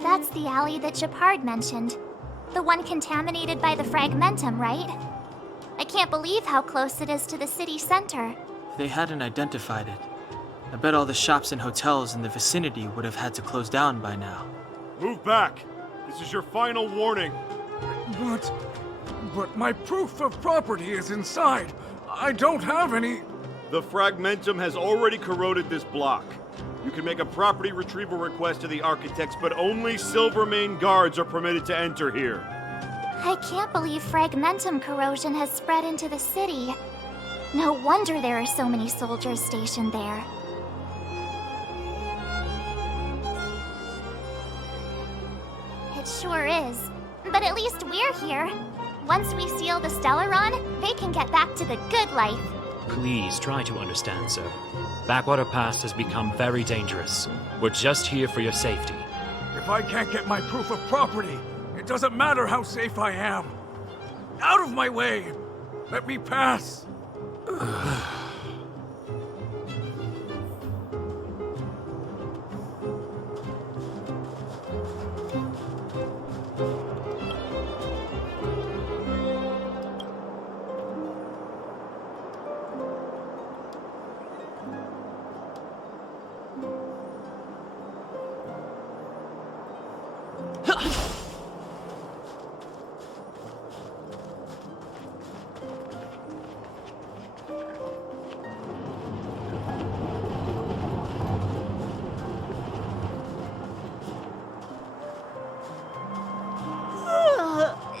That's the alley that Japard mentioned. The one contaminated by the fragmentum, right? I can't believe how close it is to the city center. If they hadn't identified it, I bet all the shops and hotels in the vicinity would have had to close down by now. Move back! This is your final warning! But my proof of property is inside. I don't have any... The fragmentum has already corroded this block. You can make a property retrieval request to the architects, but only Silvermane guards are permitted to enter here. I can't believe fragmentum corrosion has spread into the city. No wonder there are so many soldiers stationed there. It sure is. But at least we're here. Once we seal the Stellaron, they can get back to the good life. Please try to understand, sir. Backwater Pass has become very dangerous. We're just here for your safety. If I can't get my proof of property, it doesn't matter how safe I am. Out of my way! Let me pass!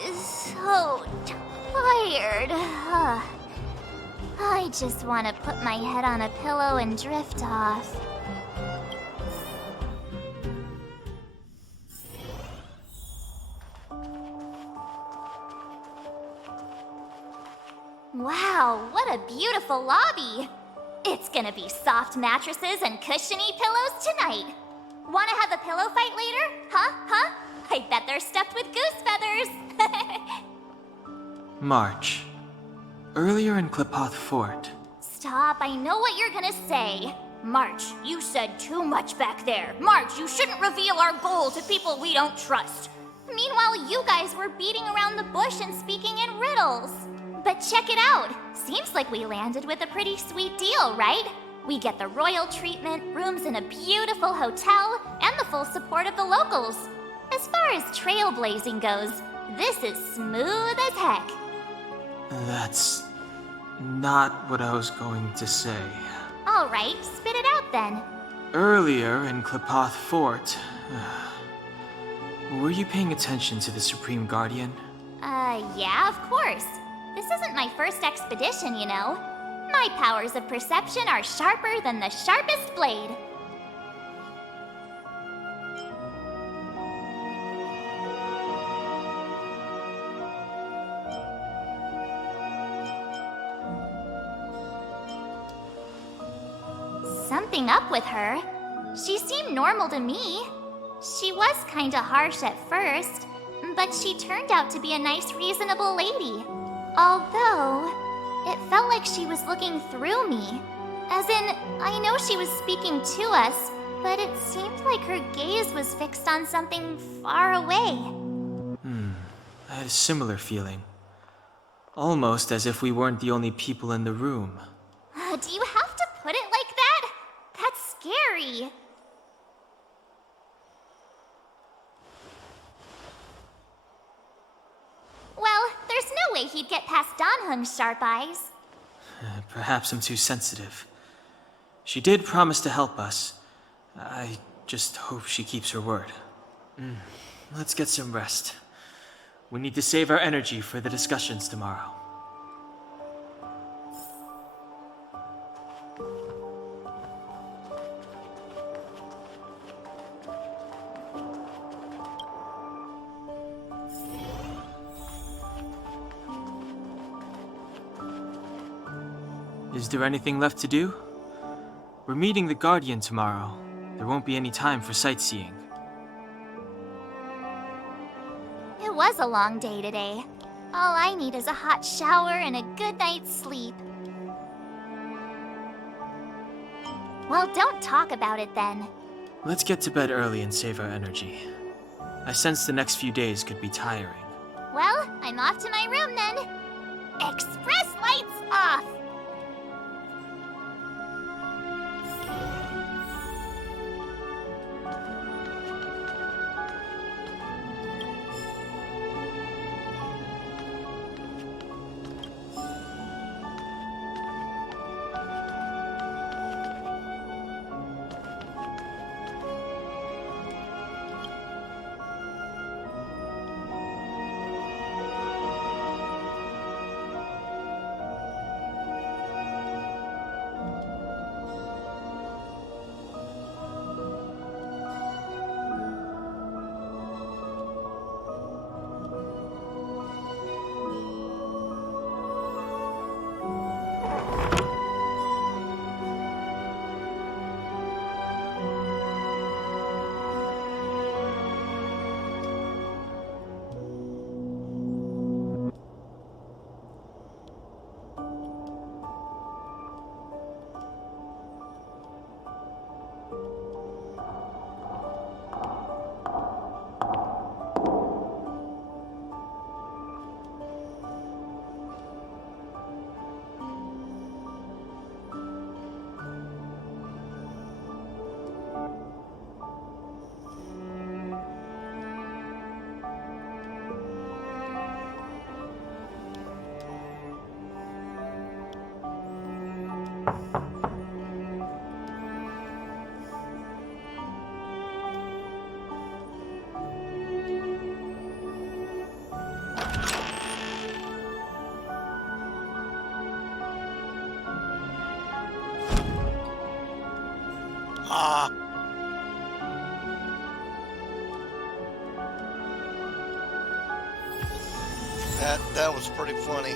So tired. I just want to put my head on a pillow and drift off. Wow, what a beautiful lobby! It's gonna be soft mattresses and cushiony pillows tonight. Wanna have a pillow fight later? Huh? I bet they're stuffed with goose feathers. March. Earlier in Klipoth Fort. Stop, I know what you're gonna say. March, you said too much back there. March, you shouldn't reveal our goal to people we don't trust. Meanwhile, you guys were beating around the bush and speaking in riddles. But check it out. Seems like we landed with a pretty sweet deal, right? We get the royal treatment, rooms in a beautiful hotel, and the full support of the locals. As far as trailblazing goes, this is smooth as heck. That's not what I was going to say. All right, spit it out then. Earlier in Klipoth Fort, were you paying attention to the Supreme Guardian? Yeah, of course. This isn't my first expedition, you know. My powers of perception are sharper than the sharpest blade. Something up with her. She seemed normal to me. She was kinda harsh at first, but she turned out to be a nice, reasonable lady. Although, it felt like she was looking through me. As in, I know she was speaking to us, but it seemed like her gaze was fixed on something far away. I had a similar feeling. Almost as if we weren't the only people in the room. Do you have to put it like that? That's scary. Well, there's no way he'd get past Danhung's sharp eyes. Perhaps I'm too sensitive. She did promise to help us. I just hope she keeps her word. Let's get some rest. We need to save our energy for the discussions tomorrow. Is there anything left to do? We're meeting the Guardian tomorrow. There won't be any time for sightseeing. It was a long day today. All I need is a hot shower and a good night's sleep. Well, don't talk about it then. Let's get to bed early and save our energy. I sense the next few days could be tiring. Well, I'm off to my room then. Express lights off! That was pretty funny.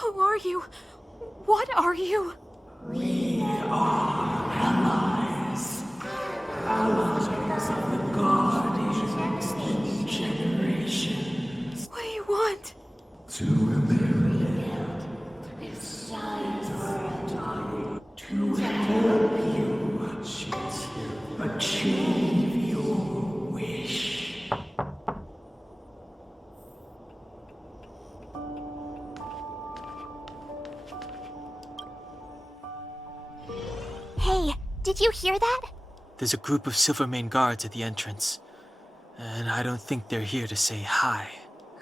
Who are you? What are you? We are allies. Allies of the Guardians in generations. What do you want? To remember its time to help you achieve your wish. Hey, did you hear that? There's a group of Silvermane guards at the entrance, and I don't think they're here to say hi.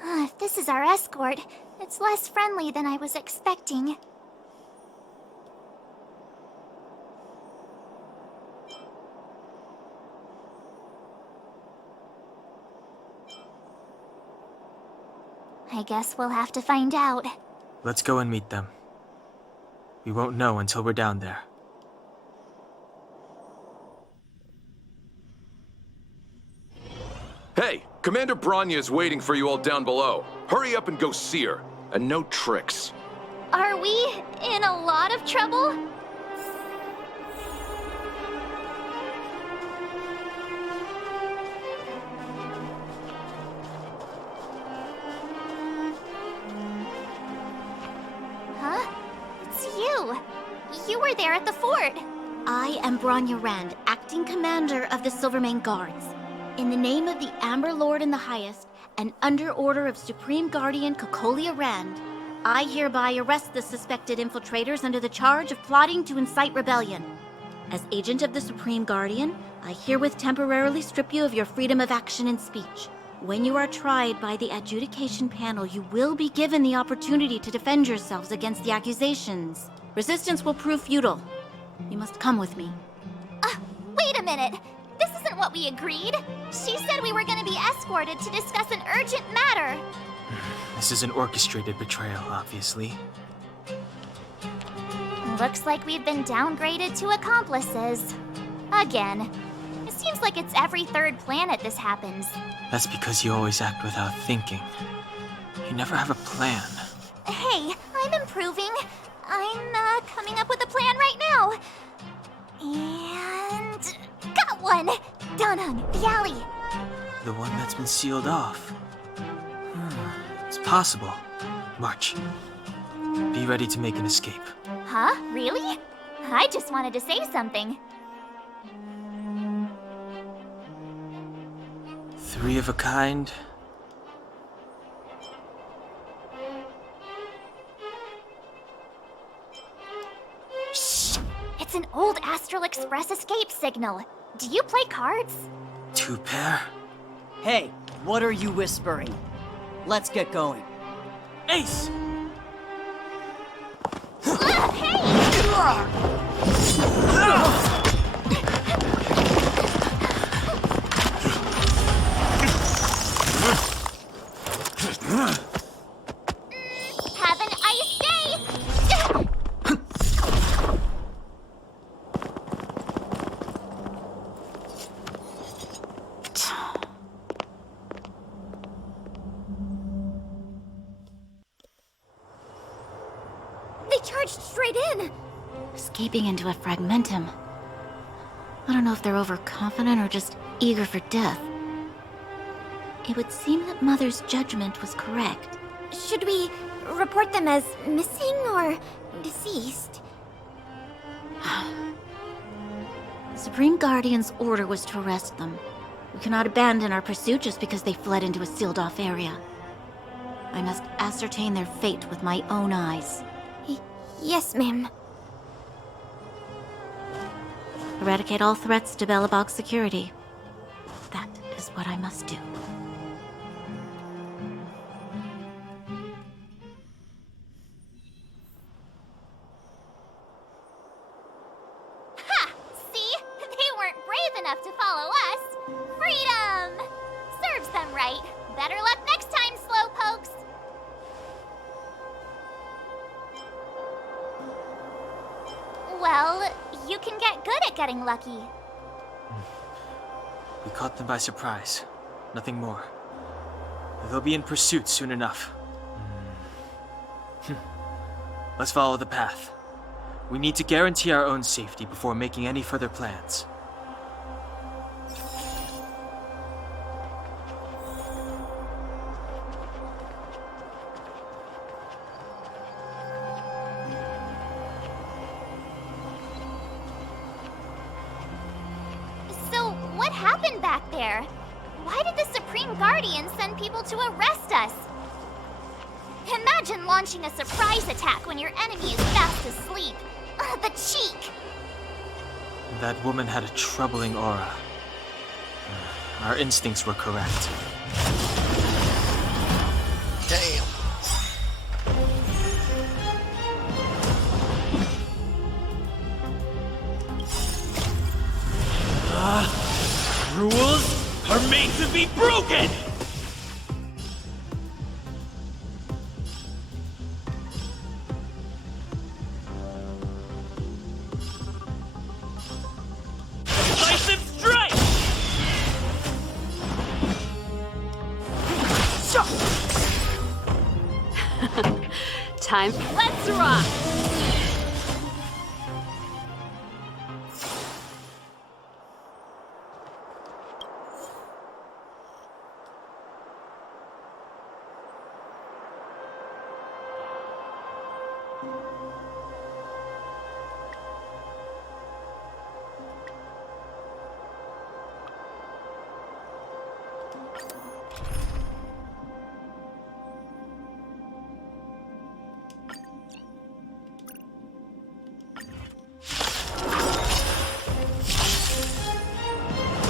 If this is our escort, it's less friendly than I was expecting. I guess we'll have to find out. Let's go and meet them. We won't know until we're down there. Hey, Commander Bronya is waiting for you all down below. Hurry up and go see her. And no tricks. Are we in a lot of trouble? Huh? It's you. You were there at the fort. I am Bronya Rand, acting commander of the Silvermane Guards. In the name of the Amber Lord in the Highest, and under order of Supreme Guardian Kokolia Rand, I hereby arrest the suspected infiltrators under the charge of plotting to incite rebellion. As agent of the Supreme Guardian, I herewith temporarily strip you of your freedom of action and speech. When you are tried by the adjudication panel, you will be given the opportunity to defend yourselves against the accusations. Resistance will prove futile. You must come with me. Wait a minute. This isn't what we agreed. She said we were going to be escorted to discuss an urgent matter. This is an orchestrated betrayal, obviously. Looks like we've been downgraded to accomplices. Again. Is seems like it's every third planet this happens. That's because you always act without thinking. You never have a plan. Hey, I'm improving. I'm coming up with a plan right now. And got one! Danhung, the alley. The one that's been sealed off. It's possible. March. Be ready to make an escape. Huh? Really? I just wanted to say something. 3 of a kind. Shh! It's an old Astral Express escape signal. Do you play cards? 2 pair? Hey, what are you whispering? Let's get going. Ace! Have an ice day! They charged straight in! Escaping into a fragmentum. I don't know if they're overconfident or just eager for death. It would seem that Mother's judgment was correct. Should we report them as missing or deceased? The Supreme Guardian's order was to arrest them. We cannot abandon our pursuit just because they fled into a sealed-off area. I must ascertain their fate with my own eyes. Yes, ma'am. Eradicate all threats to Belobog's security. That is what I must do. Ha! See? They weren't brave enough to follow us. Freedom! Serves them right. Better luck next time, slowpokes. Well, you can get good at getting lucky. We caught them by surprise. Nothing more. They'll be in pursuit soon enough. Let's follow the path. We need to guarantee our own safety before making any further plans. So, what happened back there? Why did the Supreme Guardian send people to arrest us? Imagine launching a surprise attack when your enemy is fast asleep. The cheek! That woman had a troubling aura. Our instincts were correct. Damn. Rules are made to be broken! Decisive strike! Time. Let's rock!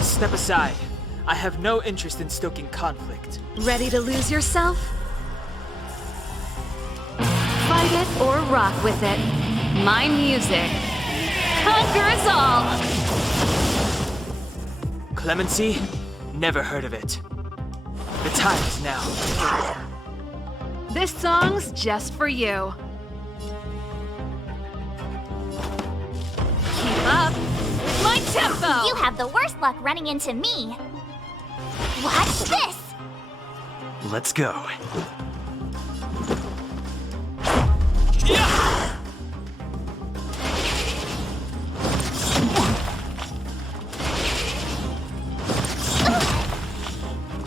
Step aside. I have no interest in stoking conflict. Ready to lose yourself? Fight it or rock with it. My music conquers all! Clemency? Never heard of it. The time is now. This song's just for you. Keep up. My tempo! You have the worst luck running into me. Watch this! Let's go.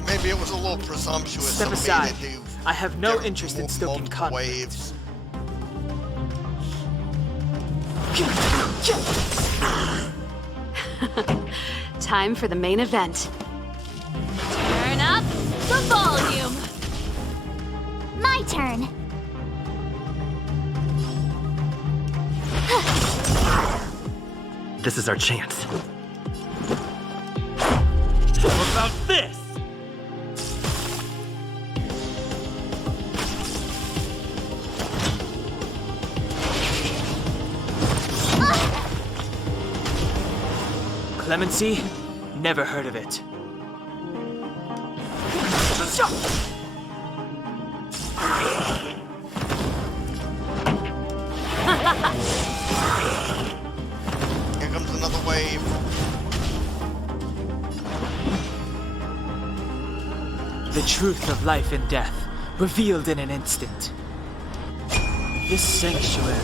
Maybe it was a little presumptuous. Step of me aside. to do I have no interest in stoking conflict. waves. Time for the main event. Turn up the volume! My turn. This is our chance. How about this? Clemency? Never heard of it. Here comes another wave. The truth of life and death, revealed in an instant. This sanctuary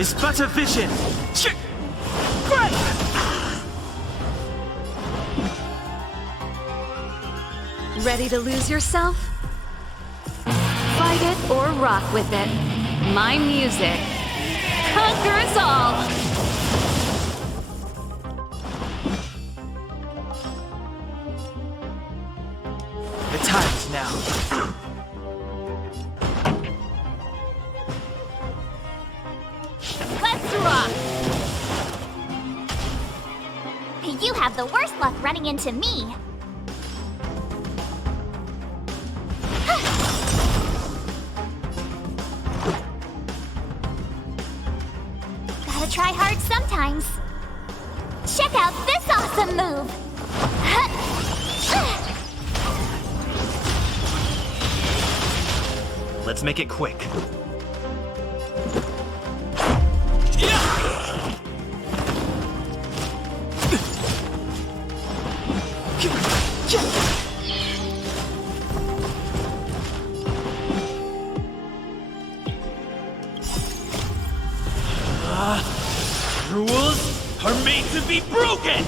is but a vision. Ready to lose yourself? Fight it or rock with it. My music conquers all! The time is now. Let's rock! You have the worst luck running into me. Gotta try hard sometimes. Check out this awesome move! Let's make it quick. Rules are made to be broken!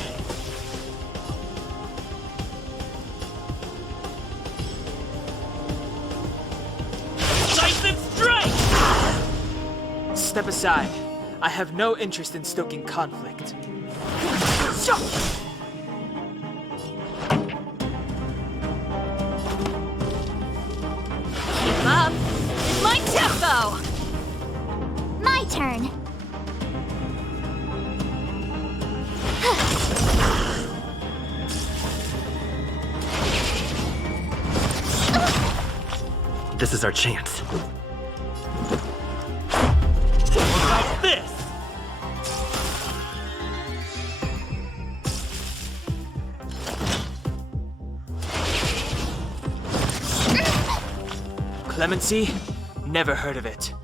Decisive strike! Step aside. I have no interest in stoking conflict. Keep up with my tempo! My turn. This is our chance. How about this? Clemency? Never heard of it.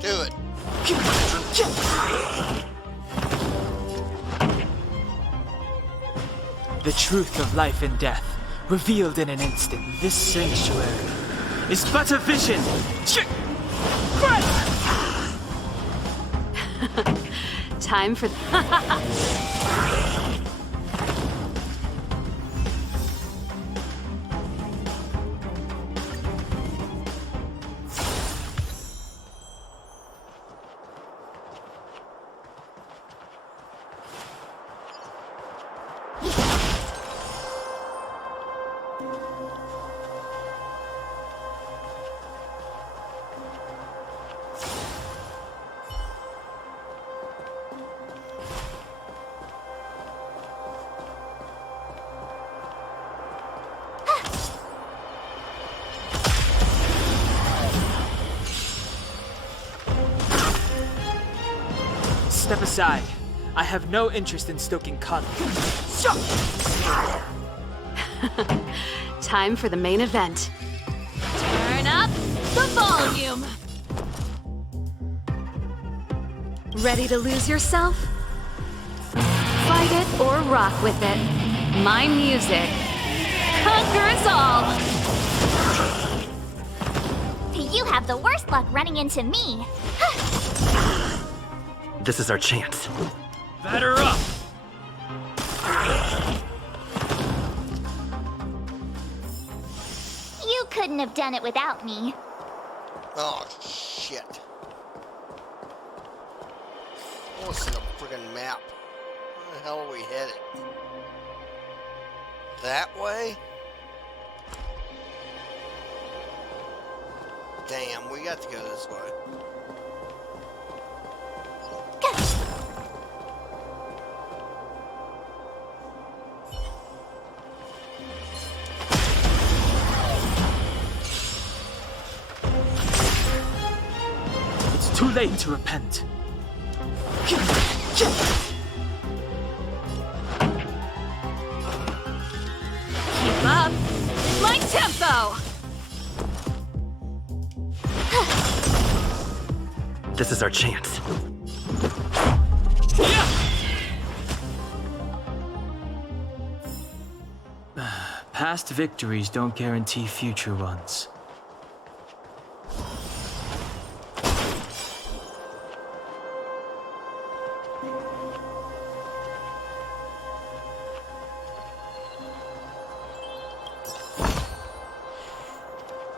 Do it. The truth of life and death, revealed in an instant. This sanctuary is but a vision. Time for... Step aside. I have no interest in stoking conflict. Time for the main event. Turn up the volume! Ready to lose yourself? Fight it or rock with it. My music conquers all! You have the worst luck running into me. This is our chance. Batter up! You couldn't have done it without me. Oh, shit. I want to see a friggin' map. Where the hell are we headed? That way? Damn, we got to go this way. It's too late to repent. Keep up! My tempo! This is our chance. Past victories don't guarantee future ones.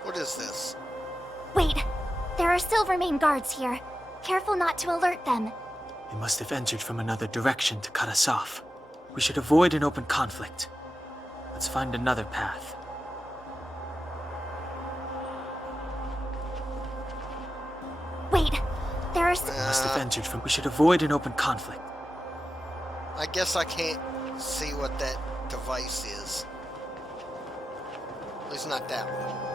What is this? Wait, there are Silvermane guards here. Careful not to alert them. They must have entered from another direction to cut us off. We should avoid an open conflict. Let's find another path. Wait, there are They must have entered from... We should avoid an open conflict. I guess I can't see what that device is. At least not that one.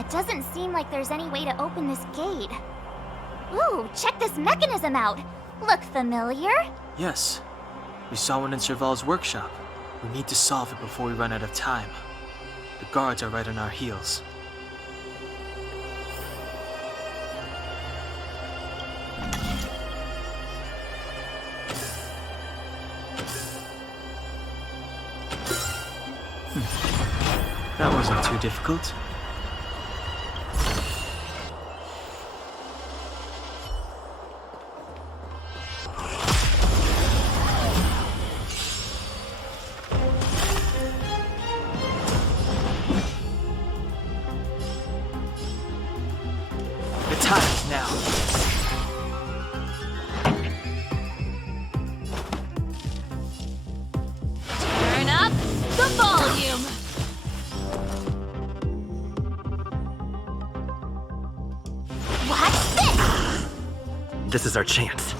It doesn't seem like there's any way to open this gate. Ooh, check this mechanism out. Look familiar? Yes. We saw one in Serval's workshop. We need to solve it before we run out of time. The guards are right on our heels. That wasn't too difficult. The time is now. Turn up the volume! What's this? This is our chance.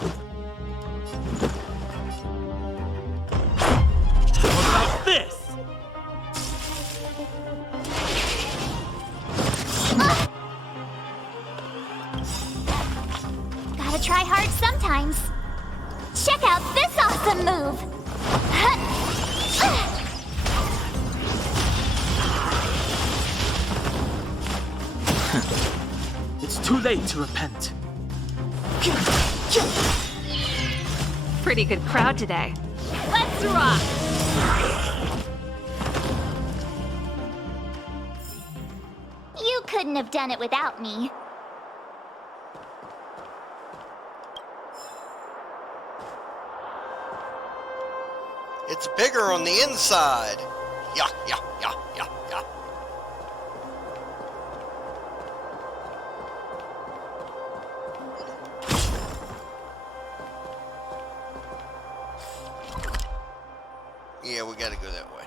How about this? Gotta try hard sometimes. Check out this awesome move! It's too late to repent. Pretty good crowd today. Let's rock! You couldn't have done it without me. It's bigger on the inside. Yeah, yeah, yeah, yeah, yeah. Yeah, we gotta go that way.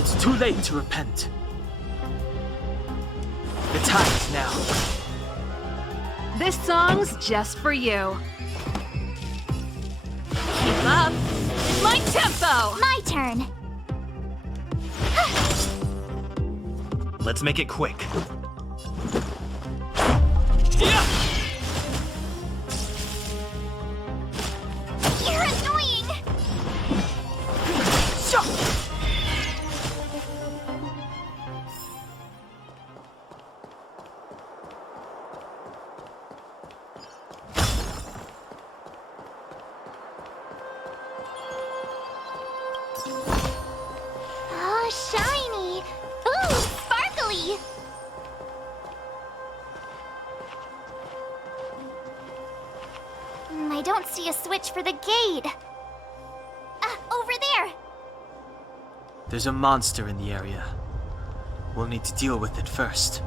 It's too late to repent. The time is now. This song's just for you. Keep up! My tempo! My turn! Let's make it quick. I don't see a switch for the gate. Over there! There's a monster in the area. We'll need to deal with it first.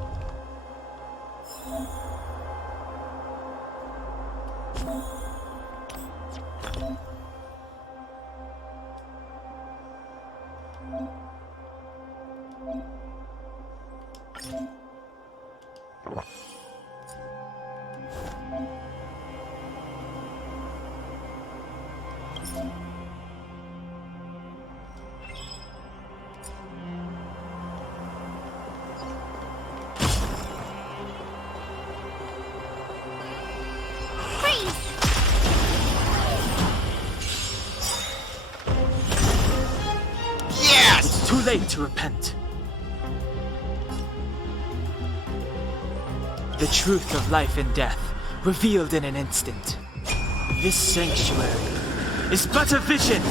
It's too late to repent. The truth of life and death, revealed in an instant. This sanctuary is but a vision.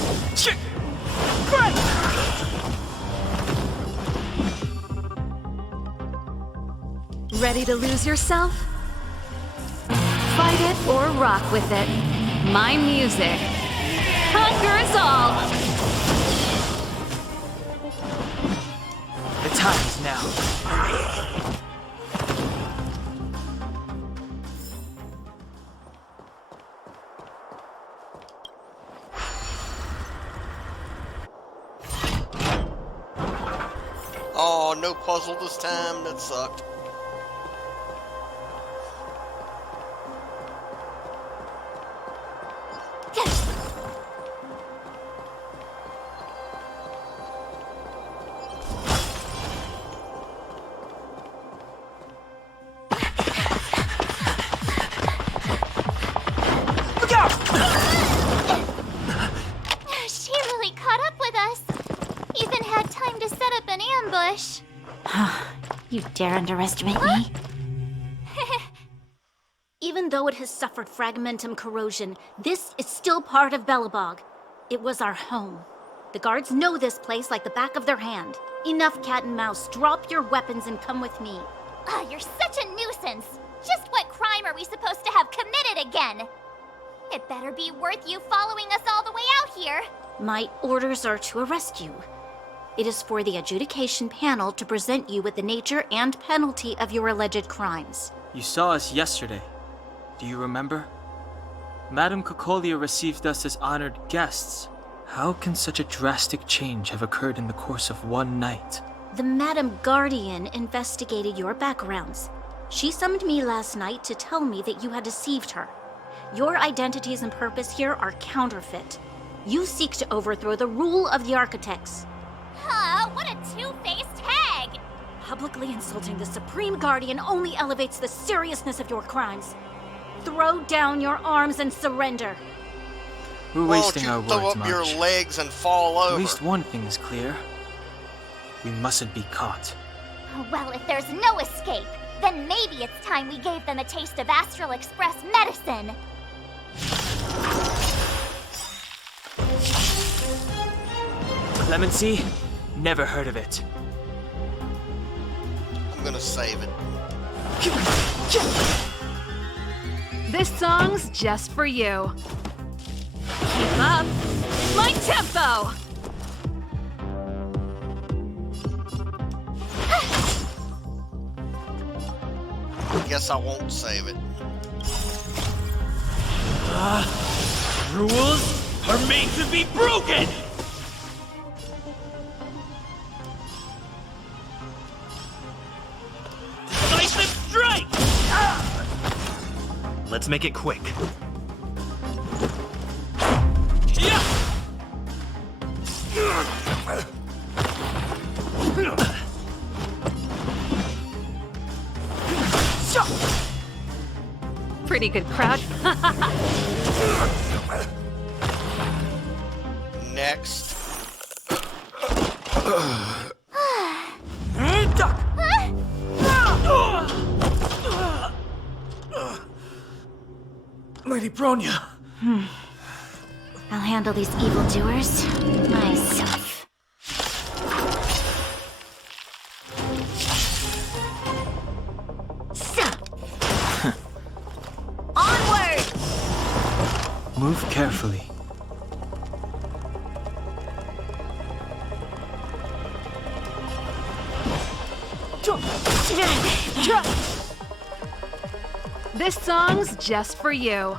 Ready to lose yourself? Fight it or rock with it. My music conquers all. The time is now. Oh, no puzzle this time. That sucked. She really caught up with us. Even had time to set up an ambush. You dare underestimate me? Even though it has suffered fragmentum corrosion, this is still part of Belobog. It was our home. The guards know this place like the back of their hand. Enough cat and mouse. Drop your weapons and come with me. You're such a nuisance. Just what crime are we supposed to have committed again? It better be worth you following us all the way out here. My orders are to arrest you. It is for the adjudication panel to present you with the nature and penalty of your alleged crimes. You saw us yesterday. Do you remember? Madame Cocolia received us as honored guests. How can such a drastic change have occurred in the course of one night? The Madam Guardian investigated your backgrounds. She summoned me last night to tell me that you had deceived her. Your identities and purpose here are counterfeit. You seek to overthrow the rule of the Architects. What a two-faced hag! Publicly insulting the Supreme Guardian only elevates the seriousness of your crimes. Throw down your arms and surrender. We're wasting our throw words, up your Marge. legs and fall over. At least one thing is clear. We mustn't be caught. Well, if there's no escape, then maybe it's time we gave them a taste of Astral Express medicine. Clemency? Never heard of it. I'm gonna save it. This song's just for you. Keep up my tempo! Guess I won't save it. Rules are made to be broken! Decisive strike! Let's make it quick. Pretty good crowd. Next. Lady Bronya. I'll handle these evildoers myself. Onward! Move carefully. This song's just for you.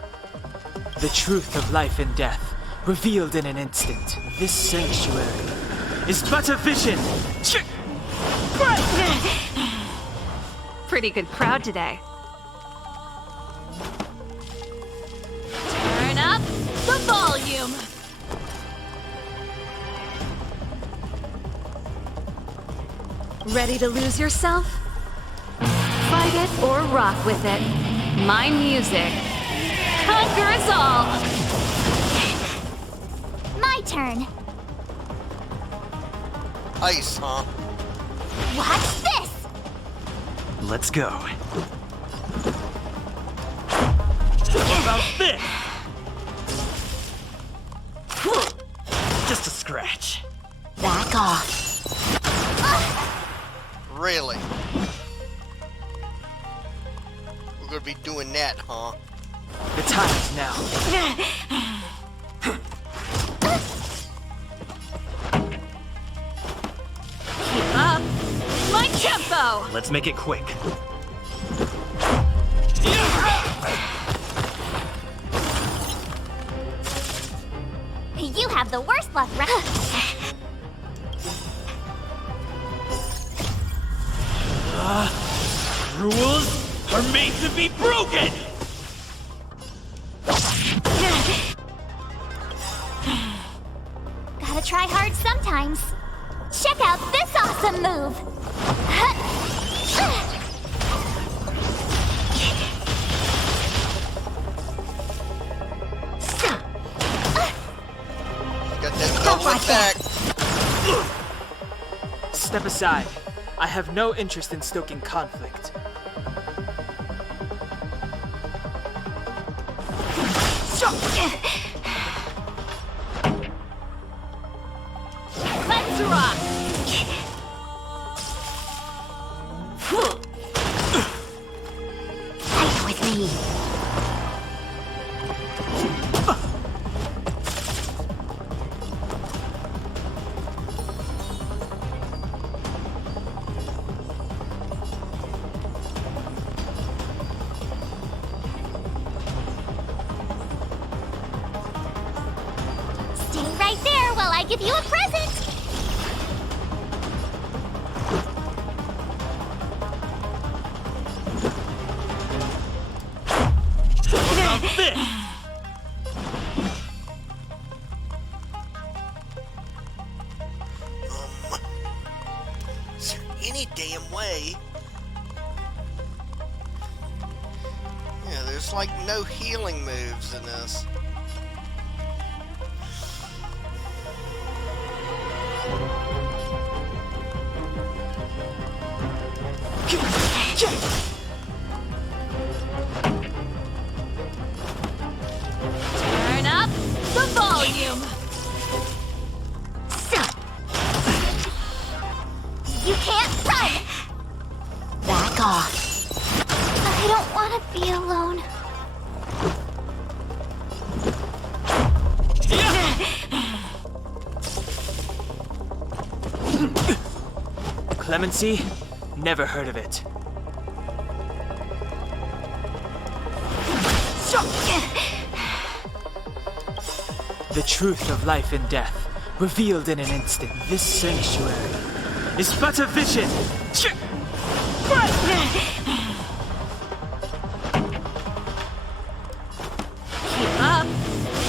The truth of life and death, revealed in an instant. This sanctuary is but a vision. Pretty good crowd today. Turn up the volume. Ready to lose yourself? Fight it or rock with it. My music conquers all. My turn. Ice, huh? Watch this! Let's go. What about this? Just a scratch. Back off. Really? We're gonna be doing that, huh? The time is now. Keep up my tempo. Let's make it quick. You have the worst luck, Rules are made to be broken! Gotta try hard sometimes. Check out this awesome move! Got that double attack. Step aside. I have no interest in stoking conflict. Let's rock. Fight with me. Stay right there while I give you a present! What about this? Is there any damn way? Yeah, there's like no healing moves in this. Turn up the volume. You can't run! Back off. I don't want to be alone. Clemency? Never heard of it. The truth of life and death, revealed in an instant. This sanctuary is but a vision. Keep up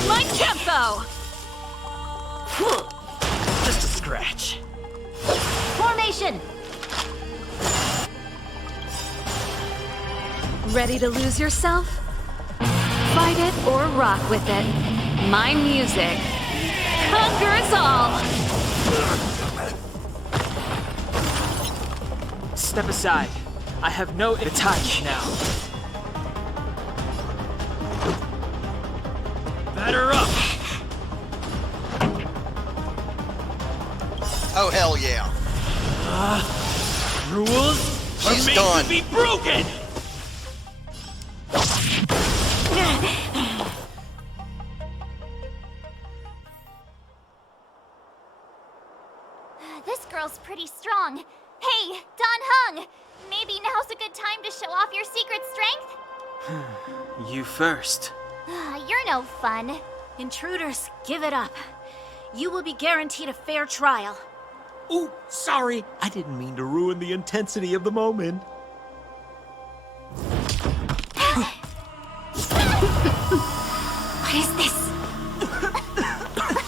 my tempo. Just a scratch. Formation. Ready to lose yourself? Fight it or rock with it. My music conquers all. Step aside. I have no time now. Batter up! Oh, hell yeah. Rules are She's made done. to be broken! strong. Hey, Don Hung! Maybe now's a good time to show off your secret strength? You first. You're no fun. Intruders, give it up. You will be guaranteed a fair trial. Ooh, sorry. I didn't mean to ruin the intensity of the moment. What is this?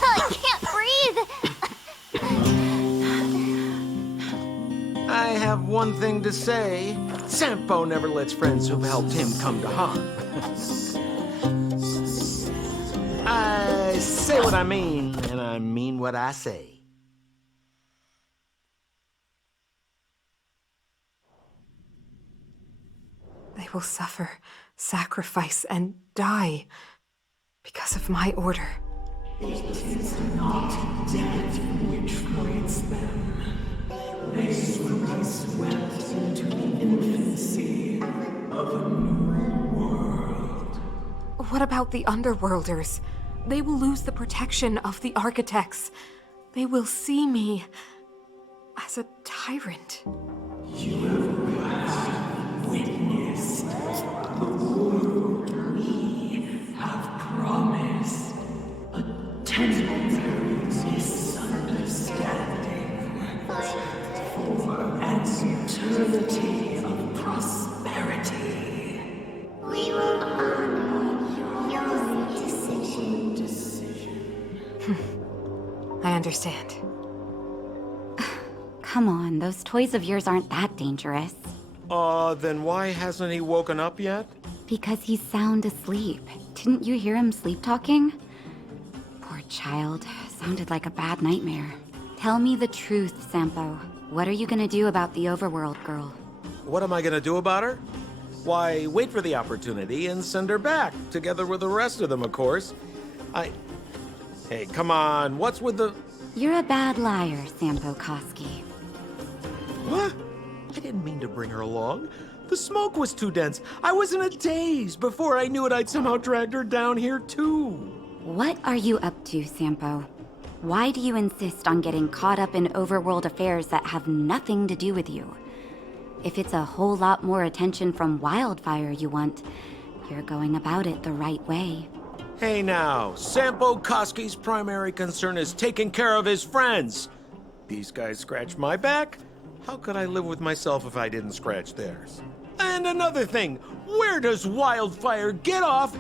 I can't breathe. I have one thing to say. Sampo never lets friends who've helped him come to harm. I say what I mean, and I mean what I say. They will suffer, sacrifice, and die because of my order. It is not death which frees them. They will be swept into the infancy of a new world. What about the Underworlders? They will lose the protection of the Architects. They will see me as a tyrant. You have witnessed the world we have promised. A temporary misunderstanding for an eternity of prosperity. We will honor your decision. I understand. Come on, those toys of yours aren't that dangerous. Then why hasn't he woken up yet? Because he's sound asleep. Didn't you hear him sleep talking? Poor child. Sounded like a bad nightmare. Tell me the truth, Sampo. What are you gonna do about the Overworld girl? What am I gonna do about her? Why, wait for the opportunity and send her back, together with the rest of them, of course. Hey, come on, what's with the... You're a bad liar, Sampo Koski. What? I didn't mean to bring her along. The smoke was too dense. I was in a daze. Before I knew it, I'd somehow dragged her down here, too. What are you up to, Sampo? Why do you insist on getting caught up in overworld affairs that have nothing to do with you? If it's a whole lot more attention from Wildfire you want, you're going about it the right way. Hey now, Sampo Koski's primary concern is taking care of his friends. These guys scratch my back. How could I live with myself if I didn't scratch theirs? And another thing, where does Wildfire get off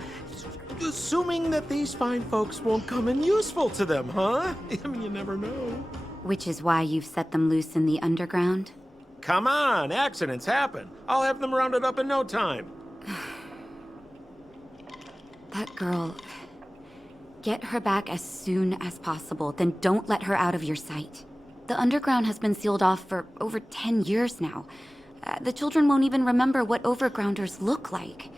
assuming that these fine folks won't come in useful to them, huh? I mean, you never know. Which is why you've set them loose in the underground? Come on, accidents happen. I'll have them rounded up in no time. That girl... Get her back as soon as possible, then don't let her out of your sight. The underground has been sealed off for over 10 years now. The children won't even remember what overgrounders look like.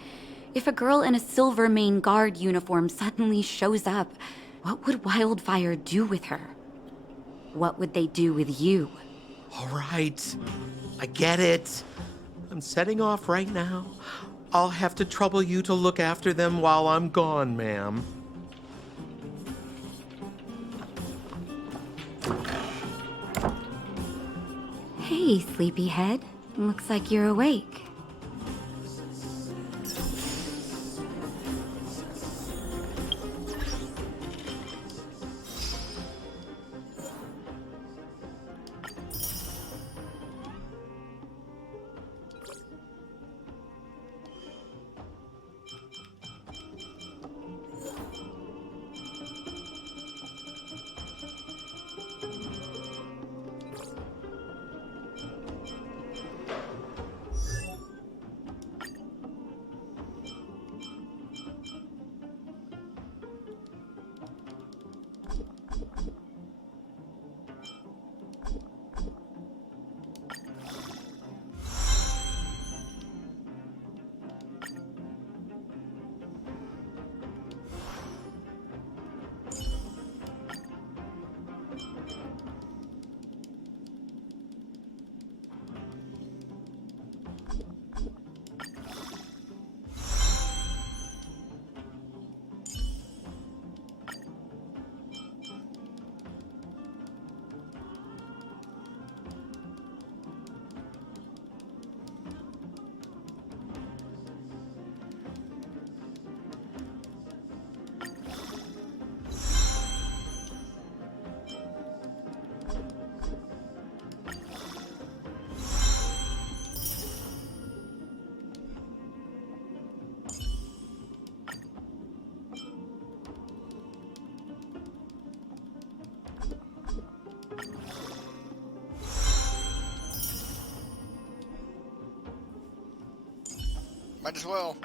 If a girl in a Silvermane Guard uniform suddenly shows up, what would Wildfire do with her? What would they do with you? All right, I get it. I'm setting off right now. I'll have to trouble you to look after them while I'm gone, ma'am. Hey, sleepyhead. Looks like you're awake. Might as well.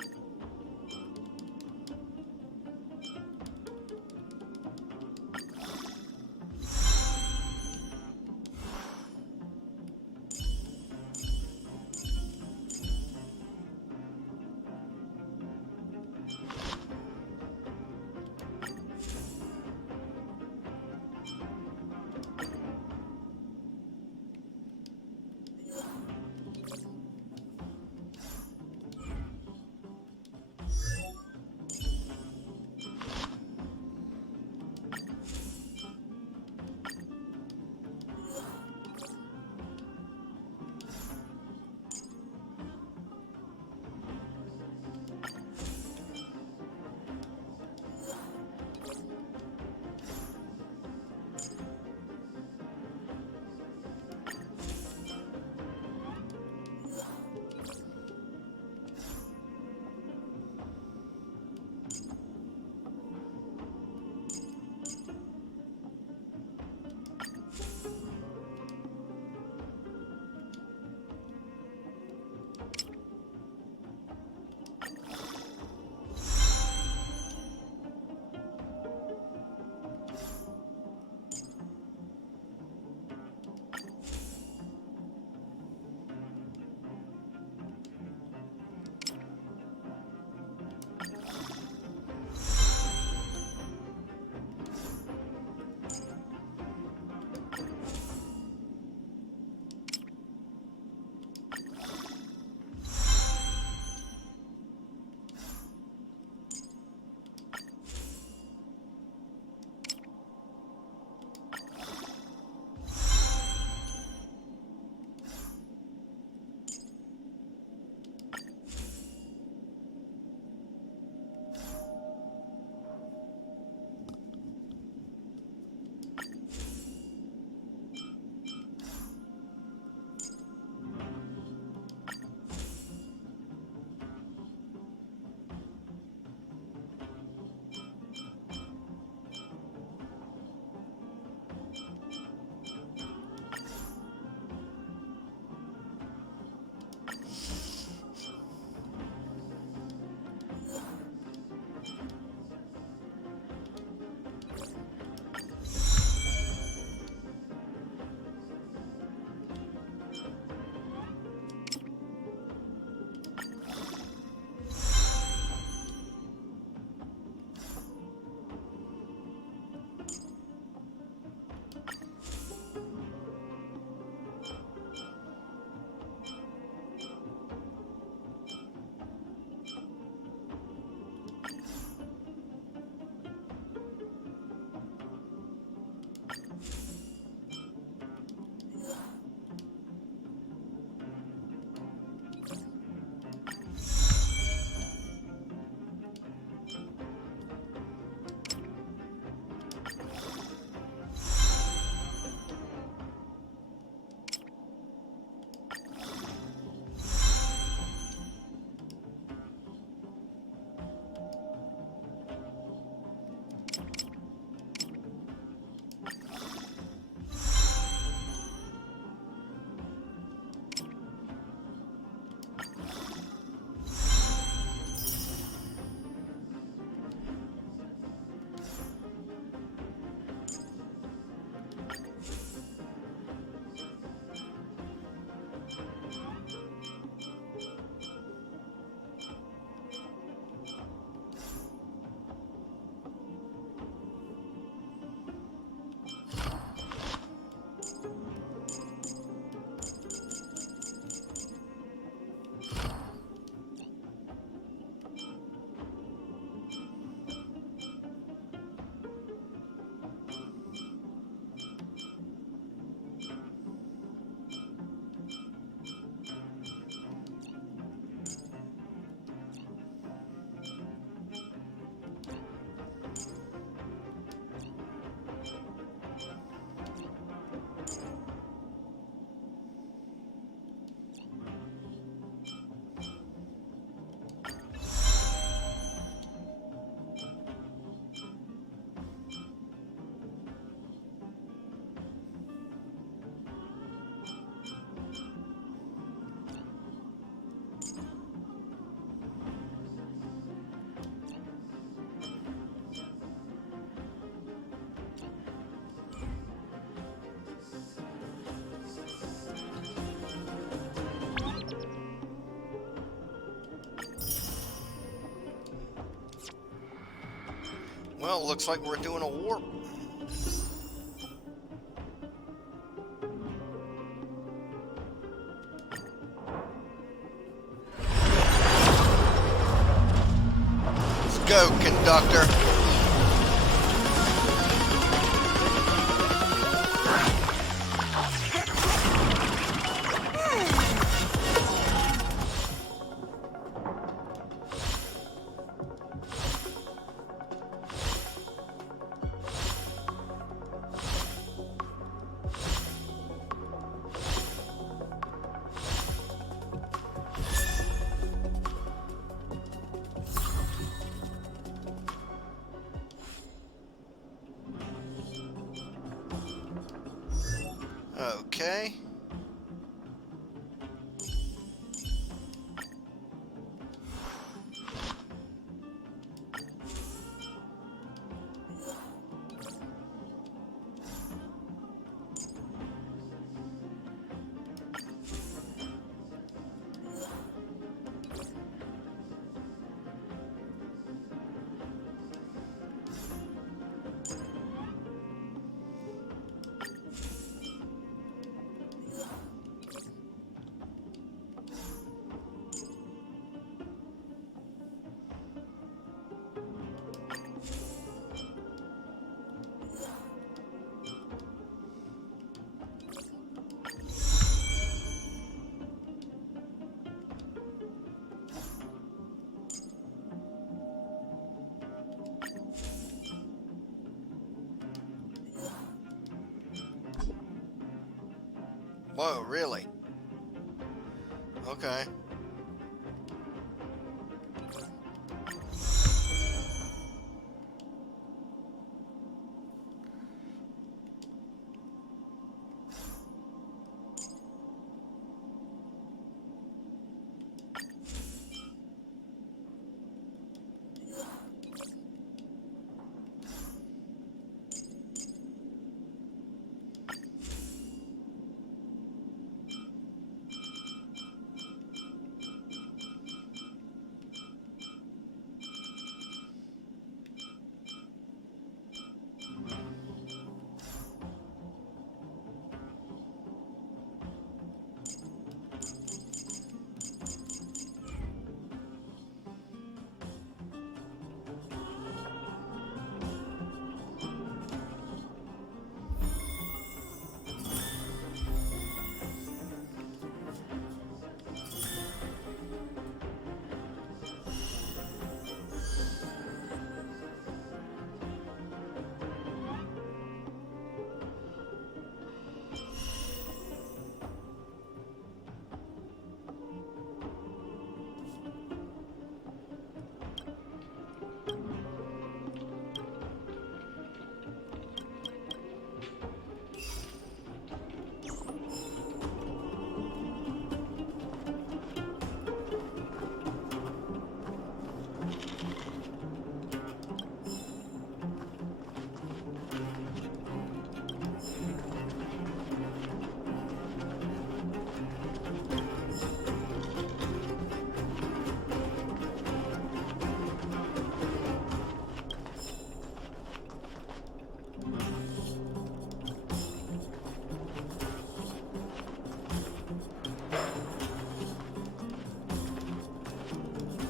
Well, looks like we're doing a warp. Let's go, conductor. Okay. Whoa, really? Okay.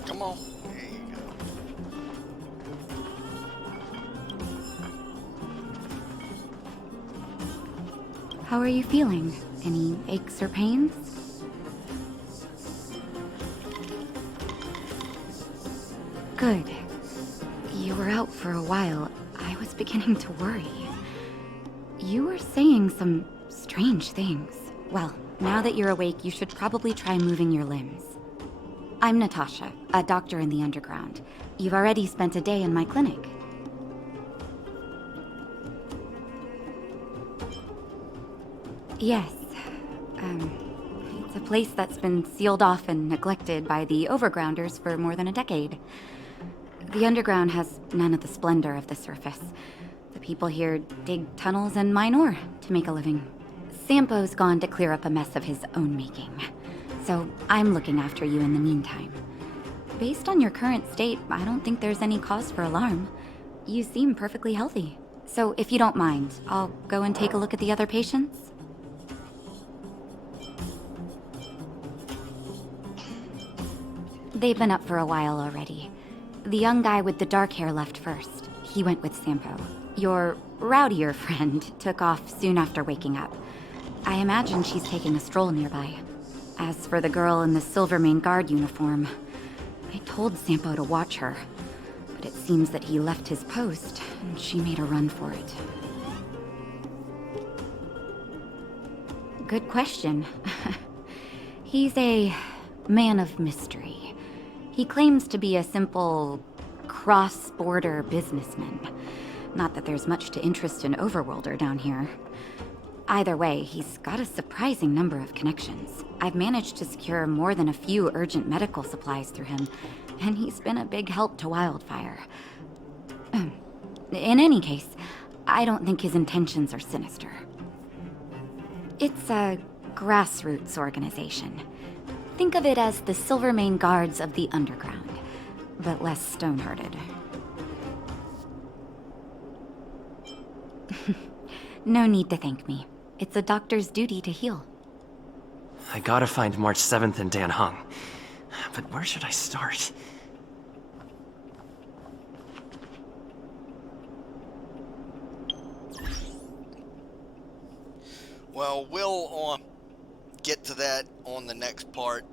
Come on. There you go. How are you feeling? Any aches or pains? Good. You were out for a while. I was beginning to worry. You were saying some strange things. Well, now that you're awake, you should probably try moving your limbs. I'm Natasha, a doctor in the underground. You've already spent a day in my clinic. Yes. It's a place that's been sealed off and neglected by the overgrounders for more than a decade. The underground has none of the splendor of the surface. The people here dig tunnels and mine ore to make a living. Sampo's gone to clear up a mess of his own making. So I'm looking after you in the meantime. Based on your current state, I don't think there's any cause for alarm. You seem perfectly healthy. So if you don't mind, I'll go and take a look at the other patients. They've been up for a while already. The young guy with the dark hair left first. He went with Sampo. Your rowdier friend took off soon after waking up. I imagine she's taking a stroll nearby. As for the girl in the Silvermane Guard uniform, I told Sampo to watch her. But it seems that he left his post, and she made a run for it. Good question. He's a man of mystery. He claims to be a simple cross-border businessman. Not that there's much to interest an overworlder down here. Either way, he's got a surprising number of connections. I've managed to secure more than a few urgent medical supplies through him, and he's been a big help to Wildfire. In any case, I don't think his intentions are sinister. It's a grassroots organization. Think of it as the Silvermane Guards of the Underground, but less stone-hearted. No need to thank me. It's a doctor's duty to heal. I gotta find March 7th and Dan Hung. But where should I start? Well, we'll get to that on the next part.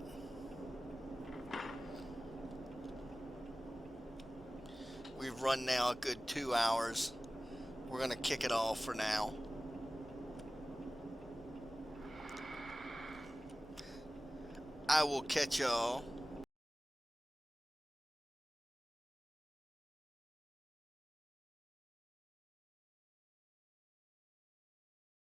We've run now a good 2 hours. We're gonna kick it off for now. I will catch y'all